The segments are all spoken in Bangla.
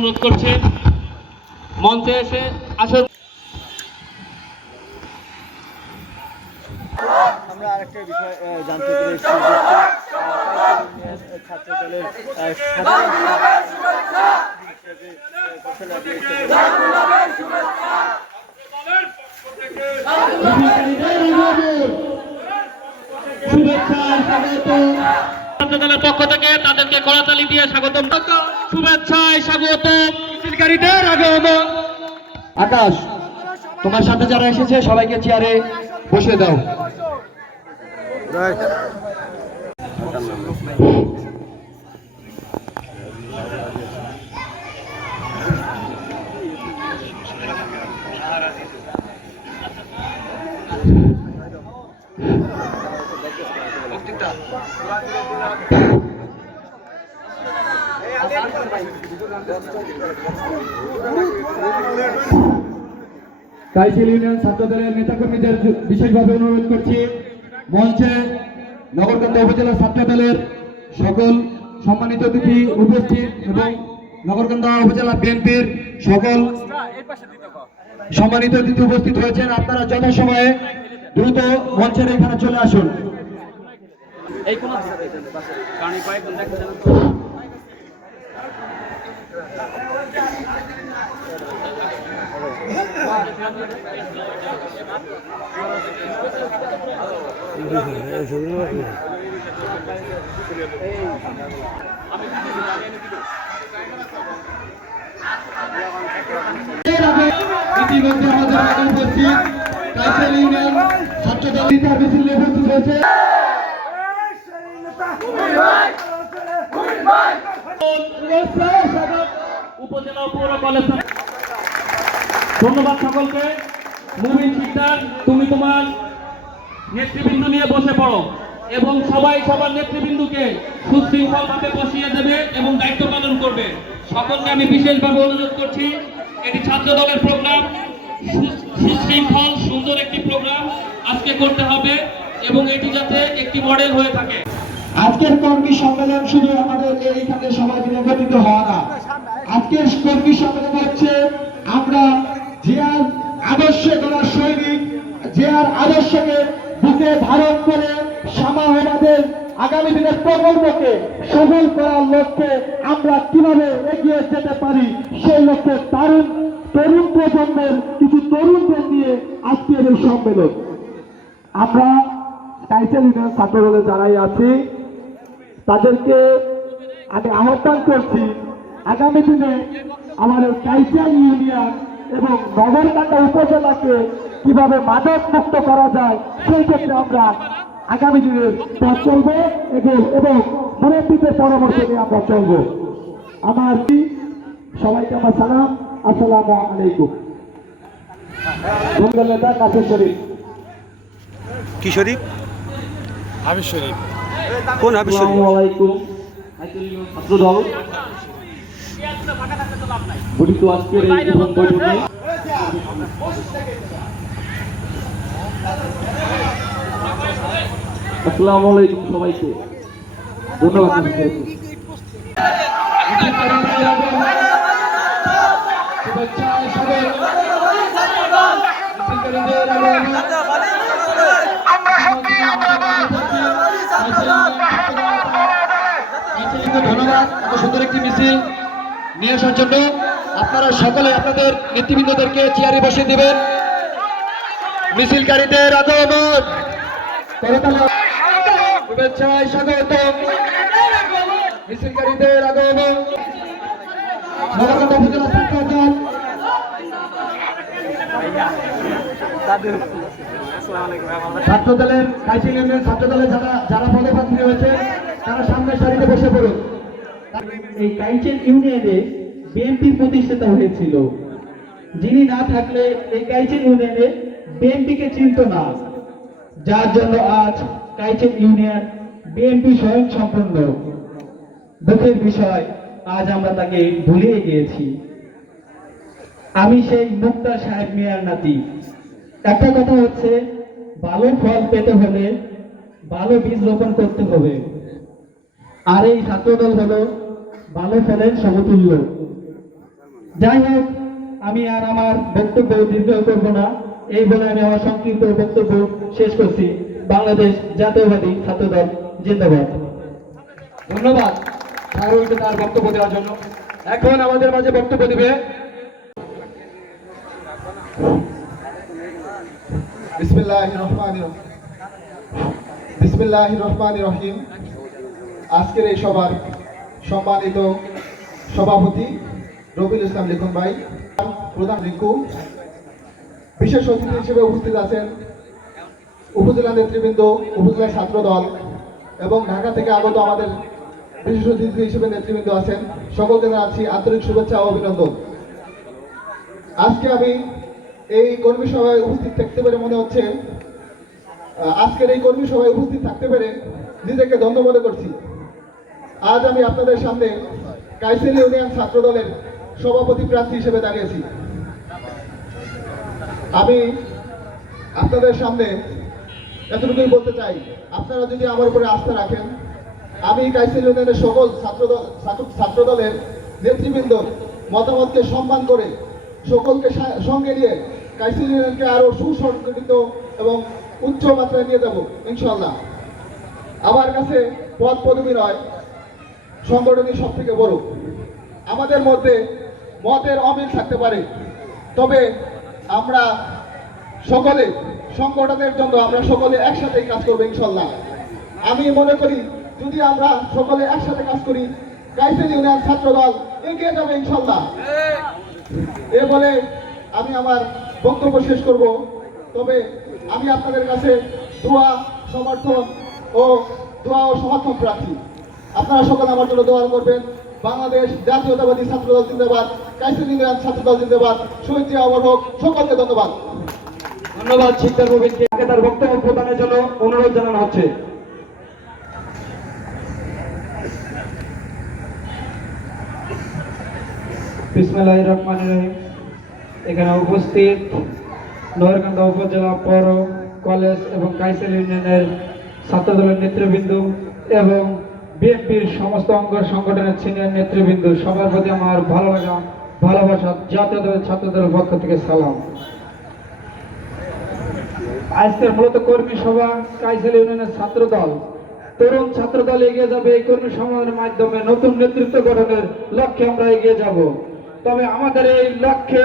অনুরোধ করছি মঞ্চে এসে আসুন। আমরা আরেকটা বিষয় জানতে পেরেছি ছাত্র দলের ছাত্রদলের পক্ষ থেকে তাদেরকে করতালি দিয়ে স্বাগতম, শুভেচ্ছায় স্বাগতম মিছিলকারীদের আগমন। আকাশ, তোমার সাথে যারা এসেছে সবাইকে চেয়ারে বসে দাও। কাইসিল ইউনিয়ন ছাত্রদলের নেতাকর্মীদের বিশেষভাবে অনুরোধ করছি মঞ্চে নগরকান্দা উপজেলা ছাত্রদলের সকল সম্মানিত অতিথি উপস্থিত এবং নগরকান্দা উপজেলা বিএনপির সকল সম্মানিত অতিথি উপস্থিত হয়েছেন। আপনারা যথাসময়ে দ্রুত মঞ্চের এখানে চলে আসুন। ইতিমধ্যে আমাদের আগে উপস্থিত কাইসিল ইউনিয়ন ছাত্রদল মিছিল নিয়ে উপস্থিত হয়েছে। উপজেলা পৌর কলেজ, ধন্যবাদ সকলকে। মুমিন শিকদার, তুমি তোমার নেতৃবৃন্দ নিয়ে বসে পড়ো এবং সবাই সবার নেতৃবৃন্দকে সুশৃঙ্খলভাবে বসিয়ে দেবে এবং দায়িত্ব পালন করবে। সকলকে আমি বিশেষভাবে অনুরোধ করছি, এটি ছাত্র দলের প্রোগ্রাম, সুশৃঙ্খল সুন্দর একটি প্রোগ্রাম আজকে করতে হবে এবং এটি যাতে একটি মডেল হয়ে থাকে। আজকের কর্মী সম্মেলন শুধু আমাদের এইখানে সবাই মিলে গঠিত হওয়া না, আজকের কর্মী সম্মেলন হচ্ছে আমরা জিয়ার আদর্শে গড়া সৈনিক, জিয়ার আদর্শকে বুকে ধারণ করে আমাদের আগামী দিনের প্রকল্পকে সফল করার লক্ষ্যে আমরা কিভাবে এগিয়ে যেতে পারি সেই লক্ষ্যে তরুণ প্রজন্মের কিছু তরুণদের নিয়ে আজকের এই সম্মেলন। আমরা কাইসিল ইউনিয়ন ছাত্রদলে যারাই আছি তাদেরকে আমি আহ্বান করছি, আগামী দিনে আমাদের কাইসিল ইউনিয়ন এবং নগরকান্দা উপজেলাকে কিভাবে মাদক মুক্ত করা যায় সেই ক্ষেত্রে আমরা আগামী দিনে পথ চলবো এবং মুরব্বীদের পরামর্শ নিয়ে আমরা চলবো। আমার সবাইকে আমার সালাম, আসসালামু আলাইকুম। নেতা কাসের শরীফ। কি শরীফ? হাবিব শরীফ। কোন হাবিব শরীফ? আসসালামু আলাইকুম। ছাত্রদল গঠিত আজকের এই প্রথম বৈঠকে আসসালামু আলাইকুম সবাইকে, ধন্যবাদ। ধন্যবাদ এত সুন্দর একটি মিছিল নিয়ে আসার জন্য। আপনারা সকলে আপনাদের নেতৃবৃন্দদেরকে চেয়ারে বসে দিবেন। মিছিলকারীদের আগমন, শুভেচ্ছায় স্বাগতম। মিছিলকারীদের আগমন, নগরকান্দা উপজেলা ছাত্রদল ছাত্রদলের কাইসিল ইউনিয়ন ছাত্রদলের যারা পদপ্রার্থী হয়েছে তারা সামনের সারিতে বসে পড়ুন। এই কাইসিল ইউনিয়নে বিএনপি প্রতিষ্ঠাতা হয়েছিল, যিনি না থাকলে এই কাইসিল ইউনিয়নে বিএনপিকে চিনত না, যার জন্য আজ কাইসিল ইউনিয়ন বিএনপি স্বয়ং সম্পন্ন। দুঃখের বিষয়, আজ আমরা তাকে ভুলিয়ে গিয়েছি। আমি সেই মুক্তার সাহেব মিয়ার নাতি। একটা কথা হচ্ছে, ভালো ফল পেতে হলে ভালো বীজ রোপণ করতে হবে, আর এই ছাত্রদল হলো ভালো ফলের সমতুল্য। যাই হোক, আমি আর আমার বক্তব্য দীর্ঘ করব না, এই বলে আমি আমার সংক্ষিপ্ত বক্তব্য শেষ করছি। বাংলাদেশ জাতীয়বাদী ছাত্রদল জিন্দাবাদ। ধন্যবাদ সাগরকে তার বক্তব্য দেওয়ার জন্য। এখন আমাদের মাঝে বক্তব্য দিবে বিসমিল্লাহির রহমানির রহিম। আজকের এই সভার সম্মানিত সভাপতি রবিউল ইসলাম লিখন ভাই, প্রধান রিঙ্কু, বিশেষ অতিথি হিসেবে উপস্থিত আছেন উপজেলা নেতৃবৃন্দ, উপজেলা ছাত্র দল এবং ঢাকা থেকে আগত আমাদের বিশেষ অতিথি হিসেবে নেতৃবৃন্দ আছেন। সকলকে জানাচ্ছি আন্তরিক শুভেচ্ছা ও অভিনন্দন। আজকে আমি এই কর্মী সভায় উপস্থিত থাকতে পেরে মনে হচ্ছে, আজকের এই কর্মী সভায় উপস্থিত থাকতে পেরে নিজেকে ধন্য মনে করছি। আজ আমি আপনাদের সামনে কাইসেল ইউনিয়ন ছাত্র দলের সভাপতি প্রার্থী হিসেবে দাঁড়িয়েছি। আমি আপনাদের সামনে এতটুকুই বলতে চাই, আপনারা যদি আমার উপরে আস্থা রাখেন, আমি কাইসেল ইউনিয়নের সকল ছাত্র দলের নেতৃবৃন্দ মতামতকে সম্মান করে সকলকে সঙ্গে নিয়ে কাইসেল ইউনিয়নকে আরো সুসংগঠিত এবং উচ্চ মাত্রায় নিয়ে যাব ইনশাল্লাহ। আমার কাছে পদ পদবি নয়, সংগঠনই সব থেকে বড়। আমাদের মধ্যে মতের অমিল থাকতে পারে, তবে আমরা সকলে সংগঠনের জন্য আমরা সকলে একসাথে কাজ করবো ইনশাল্লাহ। আমি মনে করি যদি আমরা সকলে একসাথে কাজ করি, কাইসেল ইউনিয়ন ছাত্র দল এগিয়ে যাবে ইনশাল্লাহ। এ বলে আমি আমার বক্তব্য শেষ করব। তবে আমি আপনাদের কাছে দোয়া ও সমর্থন প্রার্থী। আপনারা সকলে আমার জন্য দোয়া করবেন। বাংলাদেশ জাতীয়তাবাদী ছাত্র দল জিন্দাবাদ, কাইসেল ইউনিয়ন ছাত্র দল জিন্দাবাদ, শহীদ জিয়া অমর হোক। সকলকে ধন্যবাদ। ধন্যবাদ শিকদার মুবিনকে। তার বক্তব্য প্রদানের জন্য অনুরোধ জানানো হচ্ছে। বিসমিল্লাহির রহমানির রহিম। এখানে উপস্থিত নগরকান্দা উপজেলা পৌর কলেজ এবং কাইসেল ইউনিয়নের ছাত্রদলের নেতৃবৃন্দ এবং বিএনপির সমস্ত অঙ্গ সংগঠনের সিনিয়র নেতৃবৃন্দ, সবার প্রতি আমার ভালোবাসা জাতীয় ছাত্রদলের পক্ষ থেকে সালাম। আজকের মূলত কর্মী সভা কাইসেল ইউনিয়নের ছাত্র দল, তরুণ ছাত্র দল এগিয়ে যাবে। এই কর্মী সমাবেশের মাধ্যমে নতুন নেতৃত্ব গঠনের লক্ষ্যে আমরা এগিয়ে যাব। তবে আমাদের এই লক্ষ্যে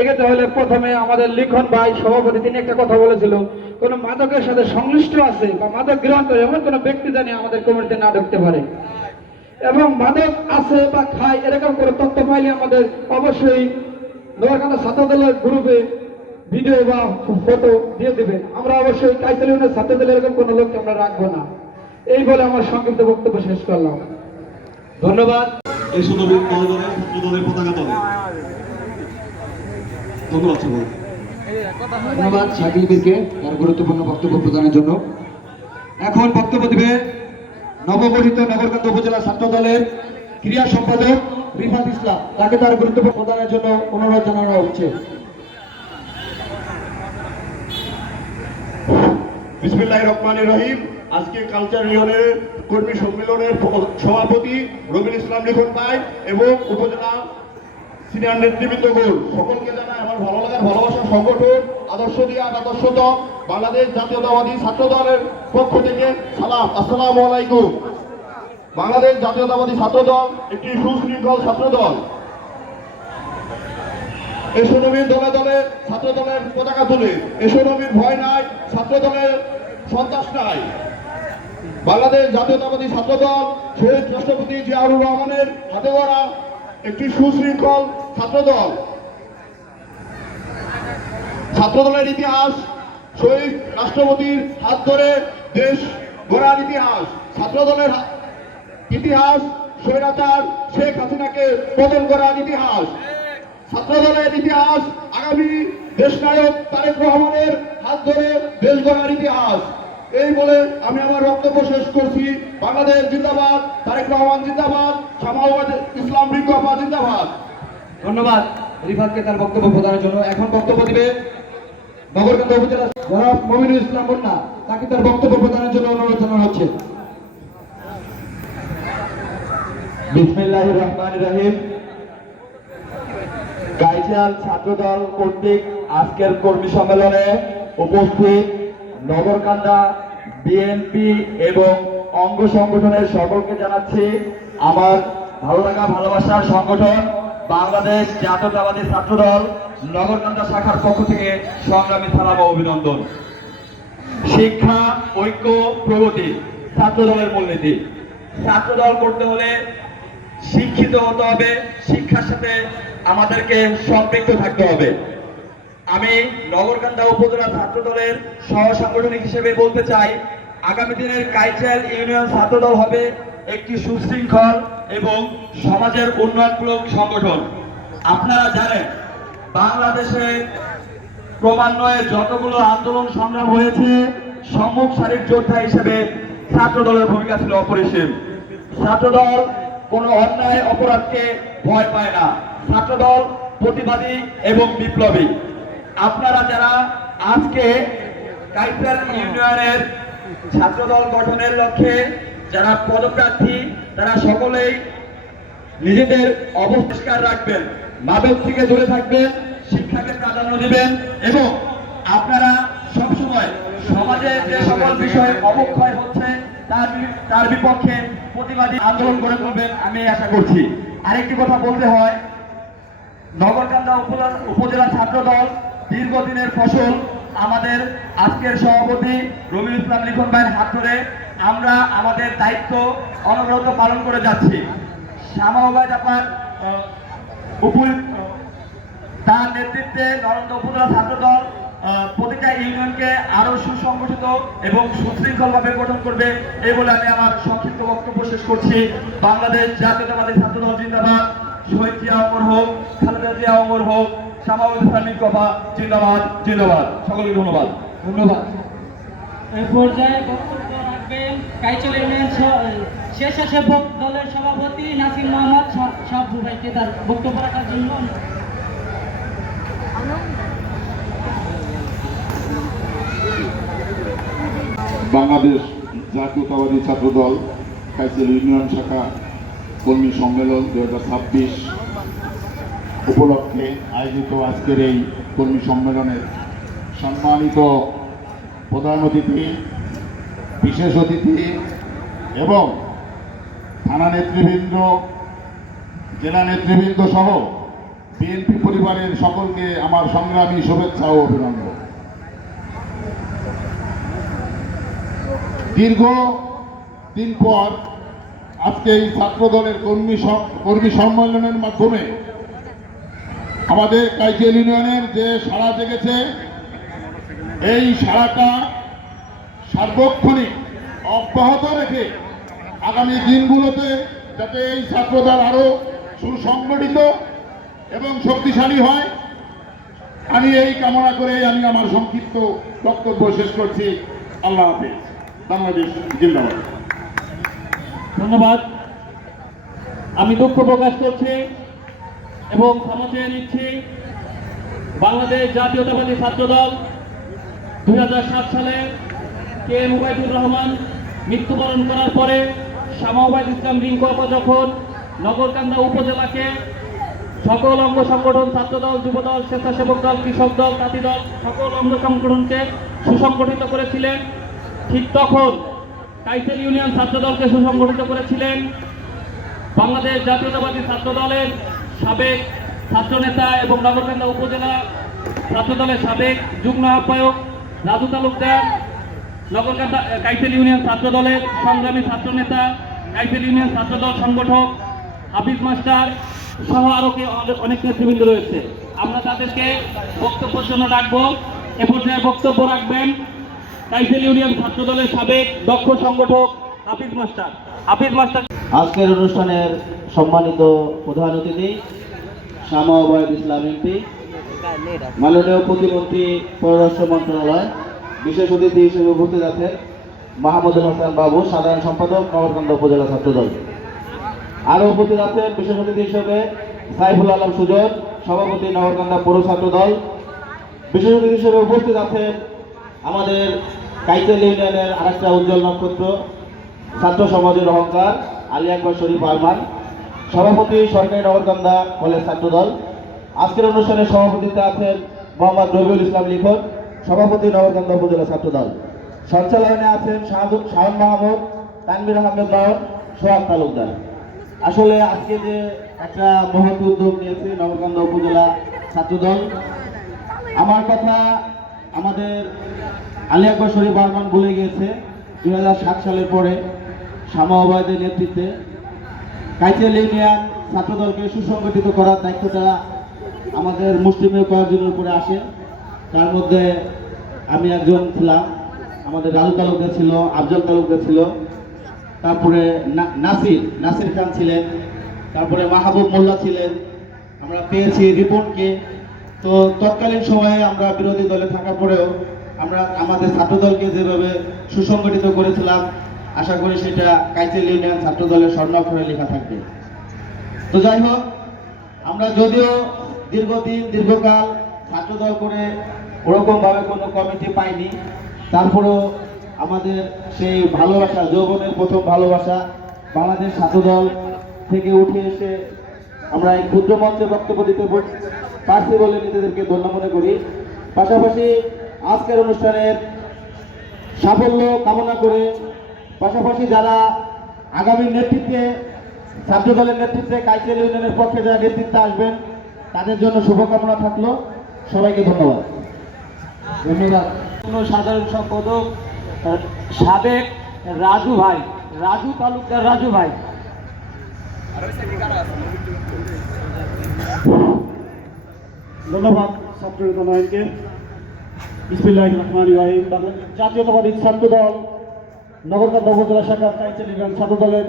এগোতে হলে প্রথমে আমাদের লিখন ভাই সভাপতি, তিনি একটা কথা বলেছিল, কোন মাদকের সাথে সংশ্লিষ্ট আছে বা মাদক গ্রহণ করে এমন কোন ব্যক্তি জানি আমাদের কমিটিতে না ঢুকতে পারে, এবং মাদক আছে বা খায় এরকম করে তথ্য পাইলে আমাদের অবশ্যই নগরকান্দা ছাত্র দলের গ্রুপে ভিডিও বা ফটো দিয়ে দিবে। আমরা অবশ্যই কাইসেল ইউনিয়নের ছাত্র দলের এরকম কোনো লোককে আমরা রাখবো না। এই বলে আমার সংক্ষিপ্ত বক্তব্য শেষ করলাম। ধন্যবাদ। এই সুদূরের দলের ছাত্র দলের পতাকা তলে ধন্যবাদ সবাই। ধন্যবাদ শাকিল বীরকে তার গুরুত্বপূর্ণ বক্তব্য প্রদানের জন্য। এখন বক্তব্য দিবে নবগঠিত নগরকান্দা উপজেলা ছাত্র দলের ক্রীড়া সম্পাদক রিফাত ইসলাম। তাকে তার গুরুত্বপূর্ণ প্রদানের জন্য অনুরোধ জানানো হচ্ছে। বিসমিল্লাহির রহমানির রহিম। আজকে কালচার ইউনিয়নের কর্মী সম্মেলনের সভাপতি রবিউল ইসলাম লিখন ভাই এবং উপজেলা সিনিয়র নেতৃবৃন্দগণ, সকলকে জানাই আমার ভালো লাগার ভালোবাসার সংগঠন আদর্শ দিয়া আদর্শ দল বাংলাদেশ জাতীয়তাবাদী ছাত্র দলের পক্ষ থেকে সালাম, আসসালামু আলাইকুম। বাংলাদেশ জাতীয়তাবাদী ছাত্র দল একটি সুশৃঙ্খল ছাত্র দল। এসো নবীর দলে দলে ছাত্র দলের পতাকা তুলে, এসো নবীর ভয় নাই, ছাত্র দলের সন্ত্রাস নাই। বাংলাদেশ জাতীয়তাবাদী ছাত্র দল শহীদ রাষ্ট্রপতি জিয়াউর রহমানের হাতে গড়া একটি সুশৃঙ্খল ছাত্র দল। ছাত্র দলের ইতিহাস শহীদ রাষ্ট্রপতির হাত ধরে দেশ গড়ার ইতিহাস। ছাত্র দলের ইতিহাস স্বৈরাচার শেখ হাসিনাকে পতন করার ইতিহাস। ছাত্র দলের ইতিহাস আগামী দেশনায়ক তারেক রহমানের হাত ধরে দেশ গড়ার ইতিহাস। এই বলে আমি আমার বক্তব্য শেষ করছি। বাংলাদেশ জিন্দাবাদ, তারেক রহমান জিন্দাবাদ, জামায়াত ইসলাম বিজ্ঞাপন জিন্দাবাদ। ধন্যবাদ রিফাতকে তার বক্তব্য প্রদানের জন্য। এখন বক্তব্য দিবে নগরকান্দা উপজেলা জনাব মমিনুল ইসলাম বন্যা। তাকে তার বক্তব্য প্রদানের জন্য অনুরোধ জানানো হচ্ছে। বিসমিল্লাহির রহমানির রহিম। কাইচাল ছাত্রদল কর্তৃক আজকের কর্মী সম্মেলনে উপস্থিত নগরকান্দা বিএনপি এবং অঙ্গ সংগঠনের সকলকে জানাচ্ছি আমার ভালো লাগা ভালোবাসার সংগঠন বাংলাদেশ জাতীয়তাবাদী ছাত্রদল নগরকান্দা শাখার পক্ষ থেকে সংগ্রামী সালাম ও অভিনন্দন। শিক্ষা, ঐক্য, প্রগতি ছাত্রদলের মূলনীতি। ছাত্রদল করতে হলে শিক্ষিত হতে হবে, শিক্ষার সাথে আমাদেরকে সম্পৃক্ত থাকতে হবে। আমি নগরকান্দা উপজেলা ছাত্রদলের সহ সাংগঠনিক হিসেবে বলতে চাই, আগামী দিনের কাইচাল ইউনিয়ন ছাত্রদল হবে একটি সুশৃঙ্খল এবং সমাজের উন্নয়নমূলক সংগঠন। আপনারা জানেন বাংলাদেশে ক্রমান্বয়ে যতগুলো আন্দোলন সংগ্রাম হয়েছে, সম্মুখ সারির যোদ্ধা হিসেবে ছাত্রদলের ভূমিকা ছিল অপরিসীম। ছাত্রদল কোনো অন্যায় অপরাধকে ভয় পায় না। ছাত্রদল প্রতিবাদী এবং বিপ্লবী। আপনারা যারা আজকে কাইচাল ইউনিয়নের ছাত্রদল গঠনের লক্ষ্যে যারা পদপ্রার্থী, তারা সকলেই নিজেদের অবস্থান রাখবেন, মাদক থেকে দূরে থাকবেন, শিক্ষাকে প্রাধান্য দিবেন এবং আপনারা সবসময় সমাজে যে সকল বিষয়ে অবক্ষয় হচ্ছে তার বিপক্ষে প্রতিবাদী আন্দোলন গড়ে তুলবেন আমি আশা করছি। আরেকটি কথা বলতে হয়, নগরকান্দা উপজেলা ছাত্রদল দীর্ঘদিনের ফসল। আমাদের আজকের সভাপতি রবিউল ইসলাম লিখন ভাইয়ের হাত ধরে আমরা আমাদের দায়িত্ব অনবরত পালন করে যাচ্ছি। শ্যামাবাই চাপার তার নেতৃত্বে নরেন্দ্র উপজেলা ছাত্রদল প্রতিটা ইউনিয়নকে আরো সুসংগঠিত এবং সুশৃঙ্খলভাবে গঠন করবে এই বলে আমি আমার সংক্ষিপ্ত বক্তব্য শেষ করছি। বাংলাদেশ জাতীয়তাবাদী ছাত্রদল জিন্দাবাদ। শহীদ জিয়া অমর হোক, খালেদা জিয়া অমর হোক, শ্যামাবাই ইসলামিক কবা জিন্দাবাদ জিন্দাবাদ। সকলকে ধন্যবাদ। ধন্যবাদ। এই পর্যায়ে বক্তব্য রাখবেন কাইচাল ইউনিয়ন স্বেচ্ছাসেবক দলের সভাপতি নাসির মোহাম্মদ শাহবু ভাইকে তার বক্তব্য রাখার জন্য। বাংলাদেশ জাতীয়তাবাদী ছাত্রদল কাইচাল ইউনিয়ন শাখা কর্মী সম্মেলন 2026 উপলক্ষে আয়োজিত আজকের এই কর্মী সম্মেলনের সম্মানিত প্রধান অতিথি, বিশেষ অতিথি এবং থানা নেতৃবৃন্দ, জেলা নেতৃবৃন্দ সহ বিএনপি পরিবারের সকলকে আমার সংগ্রামী শুভেচ্ছা ও অভিনন্দন। দীর্ঘ দিন পর আজকে এই ছাত্রদলের কর্মী সম্মেলনের মাধ্যমে আমাদের কাইচাল ইউনিয়নের যে সাড়া জেগেছে, এই সাড়াটা সার্বক্ষণিক অব্যাহত রেখে আগামী দিনগুলোতে যাতে এই ছাত্রদল আরো সুসংগঠিত এবং শক্তিশালী হয়, আমি এই কামনা করে আমি আমার সংক্ষিপ্ত বক্তব্য শেষ করছি। আল্লাহ হাফেজ। বাংলাদেশ জিন্দাবাদ। ধন্যবাদ। আমি দুঃখ প্রকাশ করছি এবং ক্ষমা চেয়ে নিচ্ছি। বাংলাদেশ জাতীয়তাবাদী ছাত্রদল 2007 সালে কে এম ওবায়দুর রহমান মৃত্যুবরণ করার পরে শ্যামাবাই ইসলাম রিঙ্কু আপা যখন নগরকান্দা উপজেলাকে সকল অঙ্গ সংগঠন, ছাত্রদল, যুবদল, স্বেচ্ছাসেবক দল, কৃষক দল, তাঁতি দল সকল অঙ্গ সংগঠনকে সুসংগঠিত করেছিলেন, ঠিক তখন কাইচাল ইউনিয়ন ছাত্রদলকে সুসংগঠিত করেছিলেন বাংলাদেশ জাতীয়তাবাদী ছাত্রদলের সাবেক ছাত্রনেতা এবং নগরকান্দা উপজেলা ছাত্রদলের সাবেক যুগ্ম আহ্বায়ক রাজু তালুকদার, নগরকান্দা কাইচাল ইউনিয়ন ছাত্রদলের সংগ্রামী ছাত্রনেতা, কাইচাল ইউনিয়ন ছাত্রদল সংগঠক হাফিজ মাস্টার সহ আরো অনেক নেতৃবৃন্দ রয়েছে। আমরা তাদেরকে বক্তব্যের জন্য ডাকবো। এ পর্যায়ে বক্তব্য রাখবেন কাইচাল ইউনিয়ন ছাত্রদলের সাবেক দক্ষ সংগঠক হাফিজ মাস্টার। হাফিজ মাস্টার। আজকের অনুষ্ঠানের সম্মানিত প্রধান অতিথি শামা ওবায়দ ইসলাম এমপি, মাননীয় প্রতিমন্ত্রী পররাষ্ট্র মন্ত্রণালয়, বিশেষ অতিথি হিসেবে উপস্থিত আছেন মাহমুদুল হাসান বাবু, সাধারণ সম্পাদক নগরকান্দা উপজেলা ছাত্রদল। আরও উপস্থিত আছেন বিশেষ অতিথি হিসেবে সাইফুল আলম সুজন, সভাপতি নগরকান্দা পৌর ছাত্রদল। বিশেষ অতিথি হিসেবে উপস্থিত আছেন আমাদের কাইচাল ইউনিয়নের আরেকটা উজ্জ্বল নক্ষত্র, ছাত্র সমাজের অহংকার আলী আকবর শরীফ আরমান, সভাপতি সরকারি নগরকান্দা কলেজ ছাত্রদল। আজকের অনুষ্ঠানে সভাপতিত্বে আছেন মোহাম্মদ রবিউল ইসলাম লিখন, সভাপতি নগরকান্দা উপজেলা ছাত্রদল। সঞ্চালনে আছেন শাহান মাহমুদ, তানভীর আহমেদ নয়ন, সোহাগ তালুকদার। আসলে আজকে যে একটা মহৎ উদ্যোগ নিয়েছে নগরকান্দা উপজেলা ছাত্রদল, আমার কথা আমাদের আলী আকবর শরীফ রহমান বলে গিয়েছে 2007 সালের পরে শামা ওবায়দের নেতৃত্বে কাইচাল ইউনিয়ন ছাত্রদলকে সুসংগঠিত করার দায়িত্বটা আমাদের মুসলিমের কয়েকজনের উপরে আসে। তার মধ্যে আমি একজন ছিলাম, আমাদের রাজু তালুকদার ছিল, আফজল তালুকদার ছিল, তারপরে নাসির খান ছিলেন, তারপরে মাহবুব মোল্লা ছিলেন, আমরা পেয়েছি রিপনকে। তো তৎকালীন সময়ে আমরা বিরোধী দলে থাকার পরেও আমরা আমাদের ছাত্রদলকে যেভাবে সুসংগঠিত করেছিলাম, আশা করি সেটা কাইচাল ইউনিয়ন ছাত্রদলের স্বর্ণাক্ষরে লেখা থাকবে। তো যাই হোক, আমরা যদিও দীর্ঘকাল ছাত্রদল করে ওরকমভাবে কোনো কমিটি পাইনি, তারপরেও আমাদের সেই ভালোবাসা, যৌবনের প্রথম ভালোবাসা, বাংলাদেশ ছাত্রদল থেকে উঠে এসে আমরা এই ক্ষুদ্র মঞ্চে বক্তব্য দিতে পারছি বলে নিজেদেরকে ধন্য মনে করি। পাশাপাশি আজকের অনুষ্ঠানের সাফল্য কামনা করে, পাশাপাশি যারা আগামী নেতৃত্বে ছাত্রদলের নেতৃত্বে কাইচাল ইউনিয়নের পক্ষে যারা নেতৃত্বে আসবেন তাদের জন্য শুভকামনা থাকলো। সবাইকে ধন্যবাদ। ধন্যবাদ। সাধারণ সম্পাদক সাবেক রাজু তালুকদার রাজু ভাই। ধন্যবাদ ছাত্র নয়নকে। বিসমিল্লাহির রহমানির রহিম। জাতীয়তাবাদী ছাত্রদল নগরকান্দা উপজেলা শাখা কাইচাল ইউনিয়ন ছাত্রদলের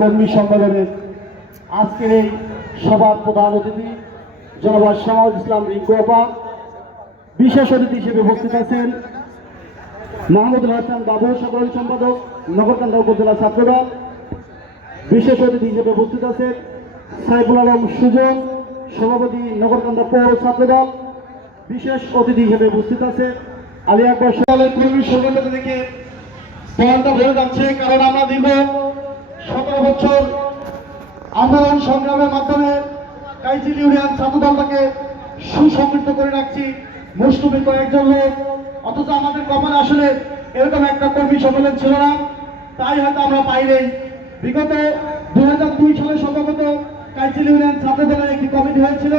কর্মী সম্মেলনের আজকের এই সভার প্রধান অতিথি জনাব শামাউল ইসলাম রিঙ্কু আপা। বিশেষ অতিথি হিসেবে উপস্থিত আছেন মাহমুদুল হাসান বাবু, সাধারণ সম্পাদক নগরকান্দা উপজেলা ছাত্রদল। বিশেষ অতিথি হিসেবে উপস্থিত আছেন সাইফুল আলম সুজন, সভাপতি নগরকান্দা পৌর ছাত্রদল। বিশেষ অতিথি হিসেবে উপস্থিত আছে আলী আকবর দলের কর্মী সংগঠন থেকে পয়েন্টটা ভরে যাচ্ছে, কারণ আমরা দীর্ঘ 17 বছর আন্দোলন সংগ্রামের মাধ্যমে কাইচাল ইউনিয়ন ছাত্রদলটাকে সুসংগঠিত করে রাখছি মুসলিমের কয়েকজন লোক, অথচ আমাদের কপালে আসলে এরকম একটা কর্মী সম্মেলন ছিল না, তাই হয়তো আমরা পাইনি। বিগত 2002 সালে সম্ভবত কাইচাল ইউনিয়ন ছাত্রদলের একটি কমিটি হয়েছিল,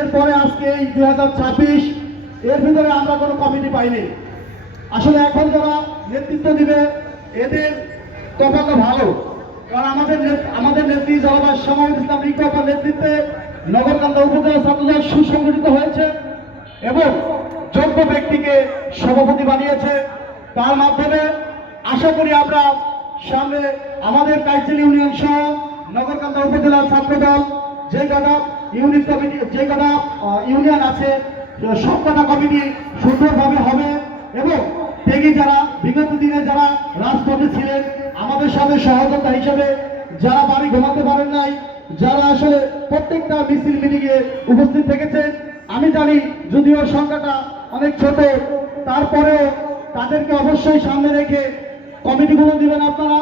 এরপরে আজকে এই 2026 এর ভিতরে আমরা কোনো কমিটি পাইনি। আসলে এখন যারা নেতৃত্ব দিবে এদের কপালটা ভালো, কারণ আমাদের নেত্রী জনাব শামাউল ইসলাম রিঙ্কু আপার নেতৃত্বে নগরকান্দা উপজেলা ছাত্রদল সুসংগঠিত হয়েছে এবং যোগ্য ব্যক্তিকে সভাপতি বানিয়েছে। তার মাধ্যমে আশা করি আমরা সামনে আমাদের কাইচাল ইউনিয়ন সহ নগরকান্দা উপজেলা ছাত্রদল যে কটা ইউনিট কমিটি, যে কটা ইউনিয়ন আছে, সব কটা কমিটি সুন্দরভাবে হবে এবং ত্যাগী যারা বিগত দিনে যারা রাজপথে ছিলেন আমাদের সাথে সহযোগিতা হিসেবে, যারা বাড়ি ঘুমাতে পারেন নাই, যারা আসলে প্রত্যেকটা মিছিল মিটিংয়ে উপস্থিত থেকেছেন, আমি জানি যদিও সংখ্যাটা অনেক ছোট, তারপরেও তাদেরকে অবশ্যই সামনে রেখে কমিটিগুলো দিবেন আপনারা,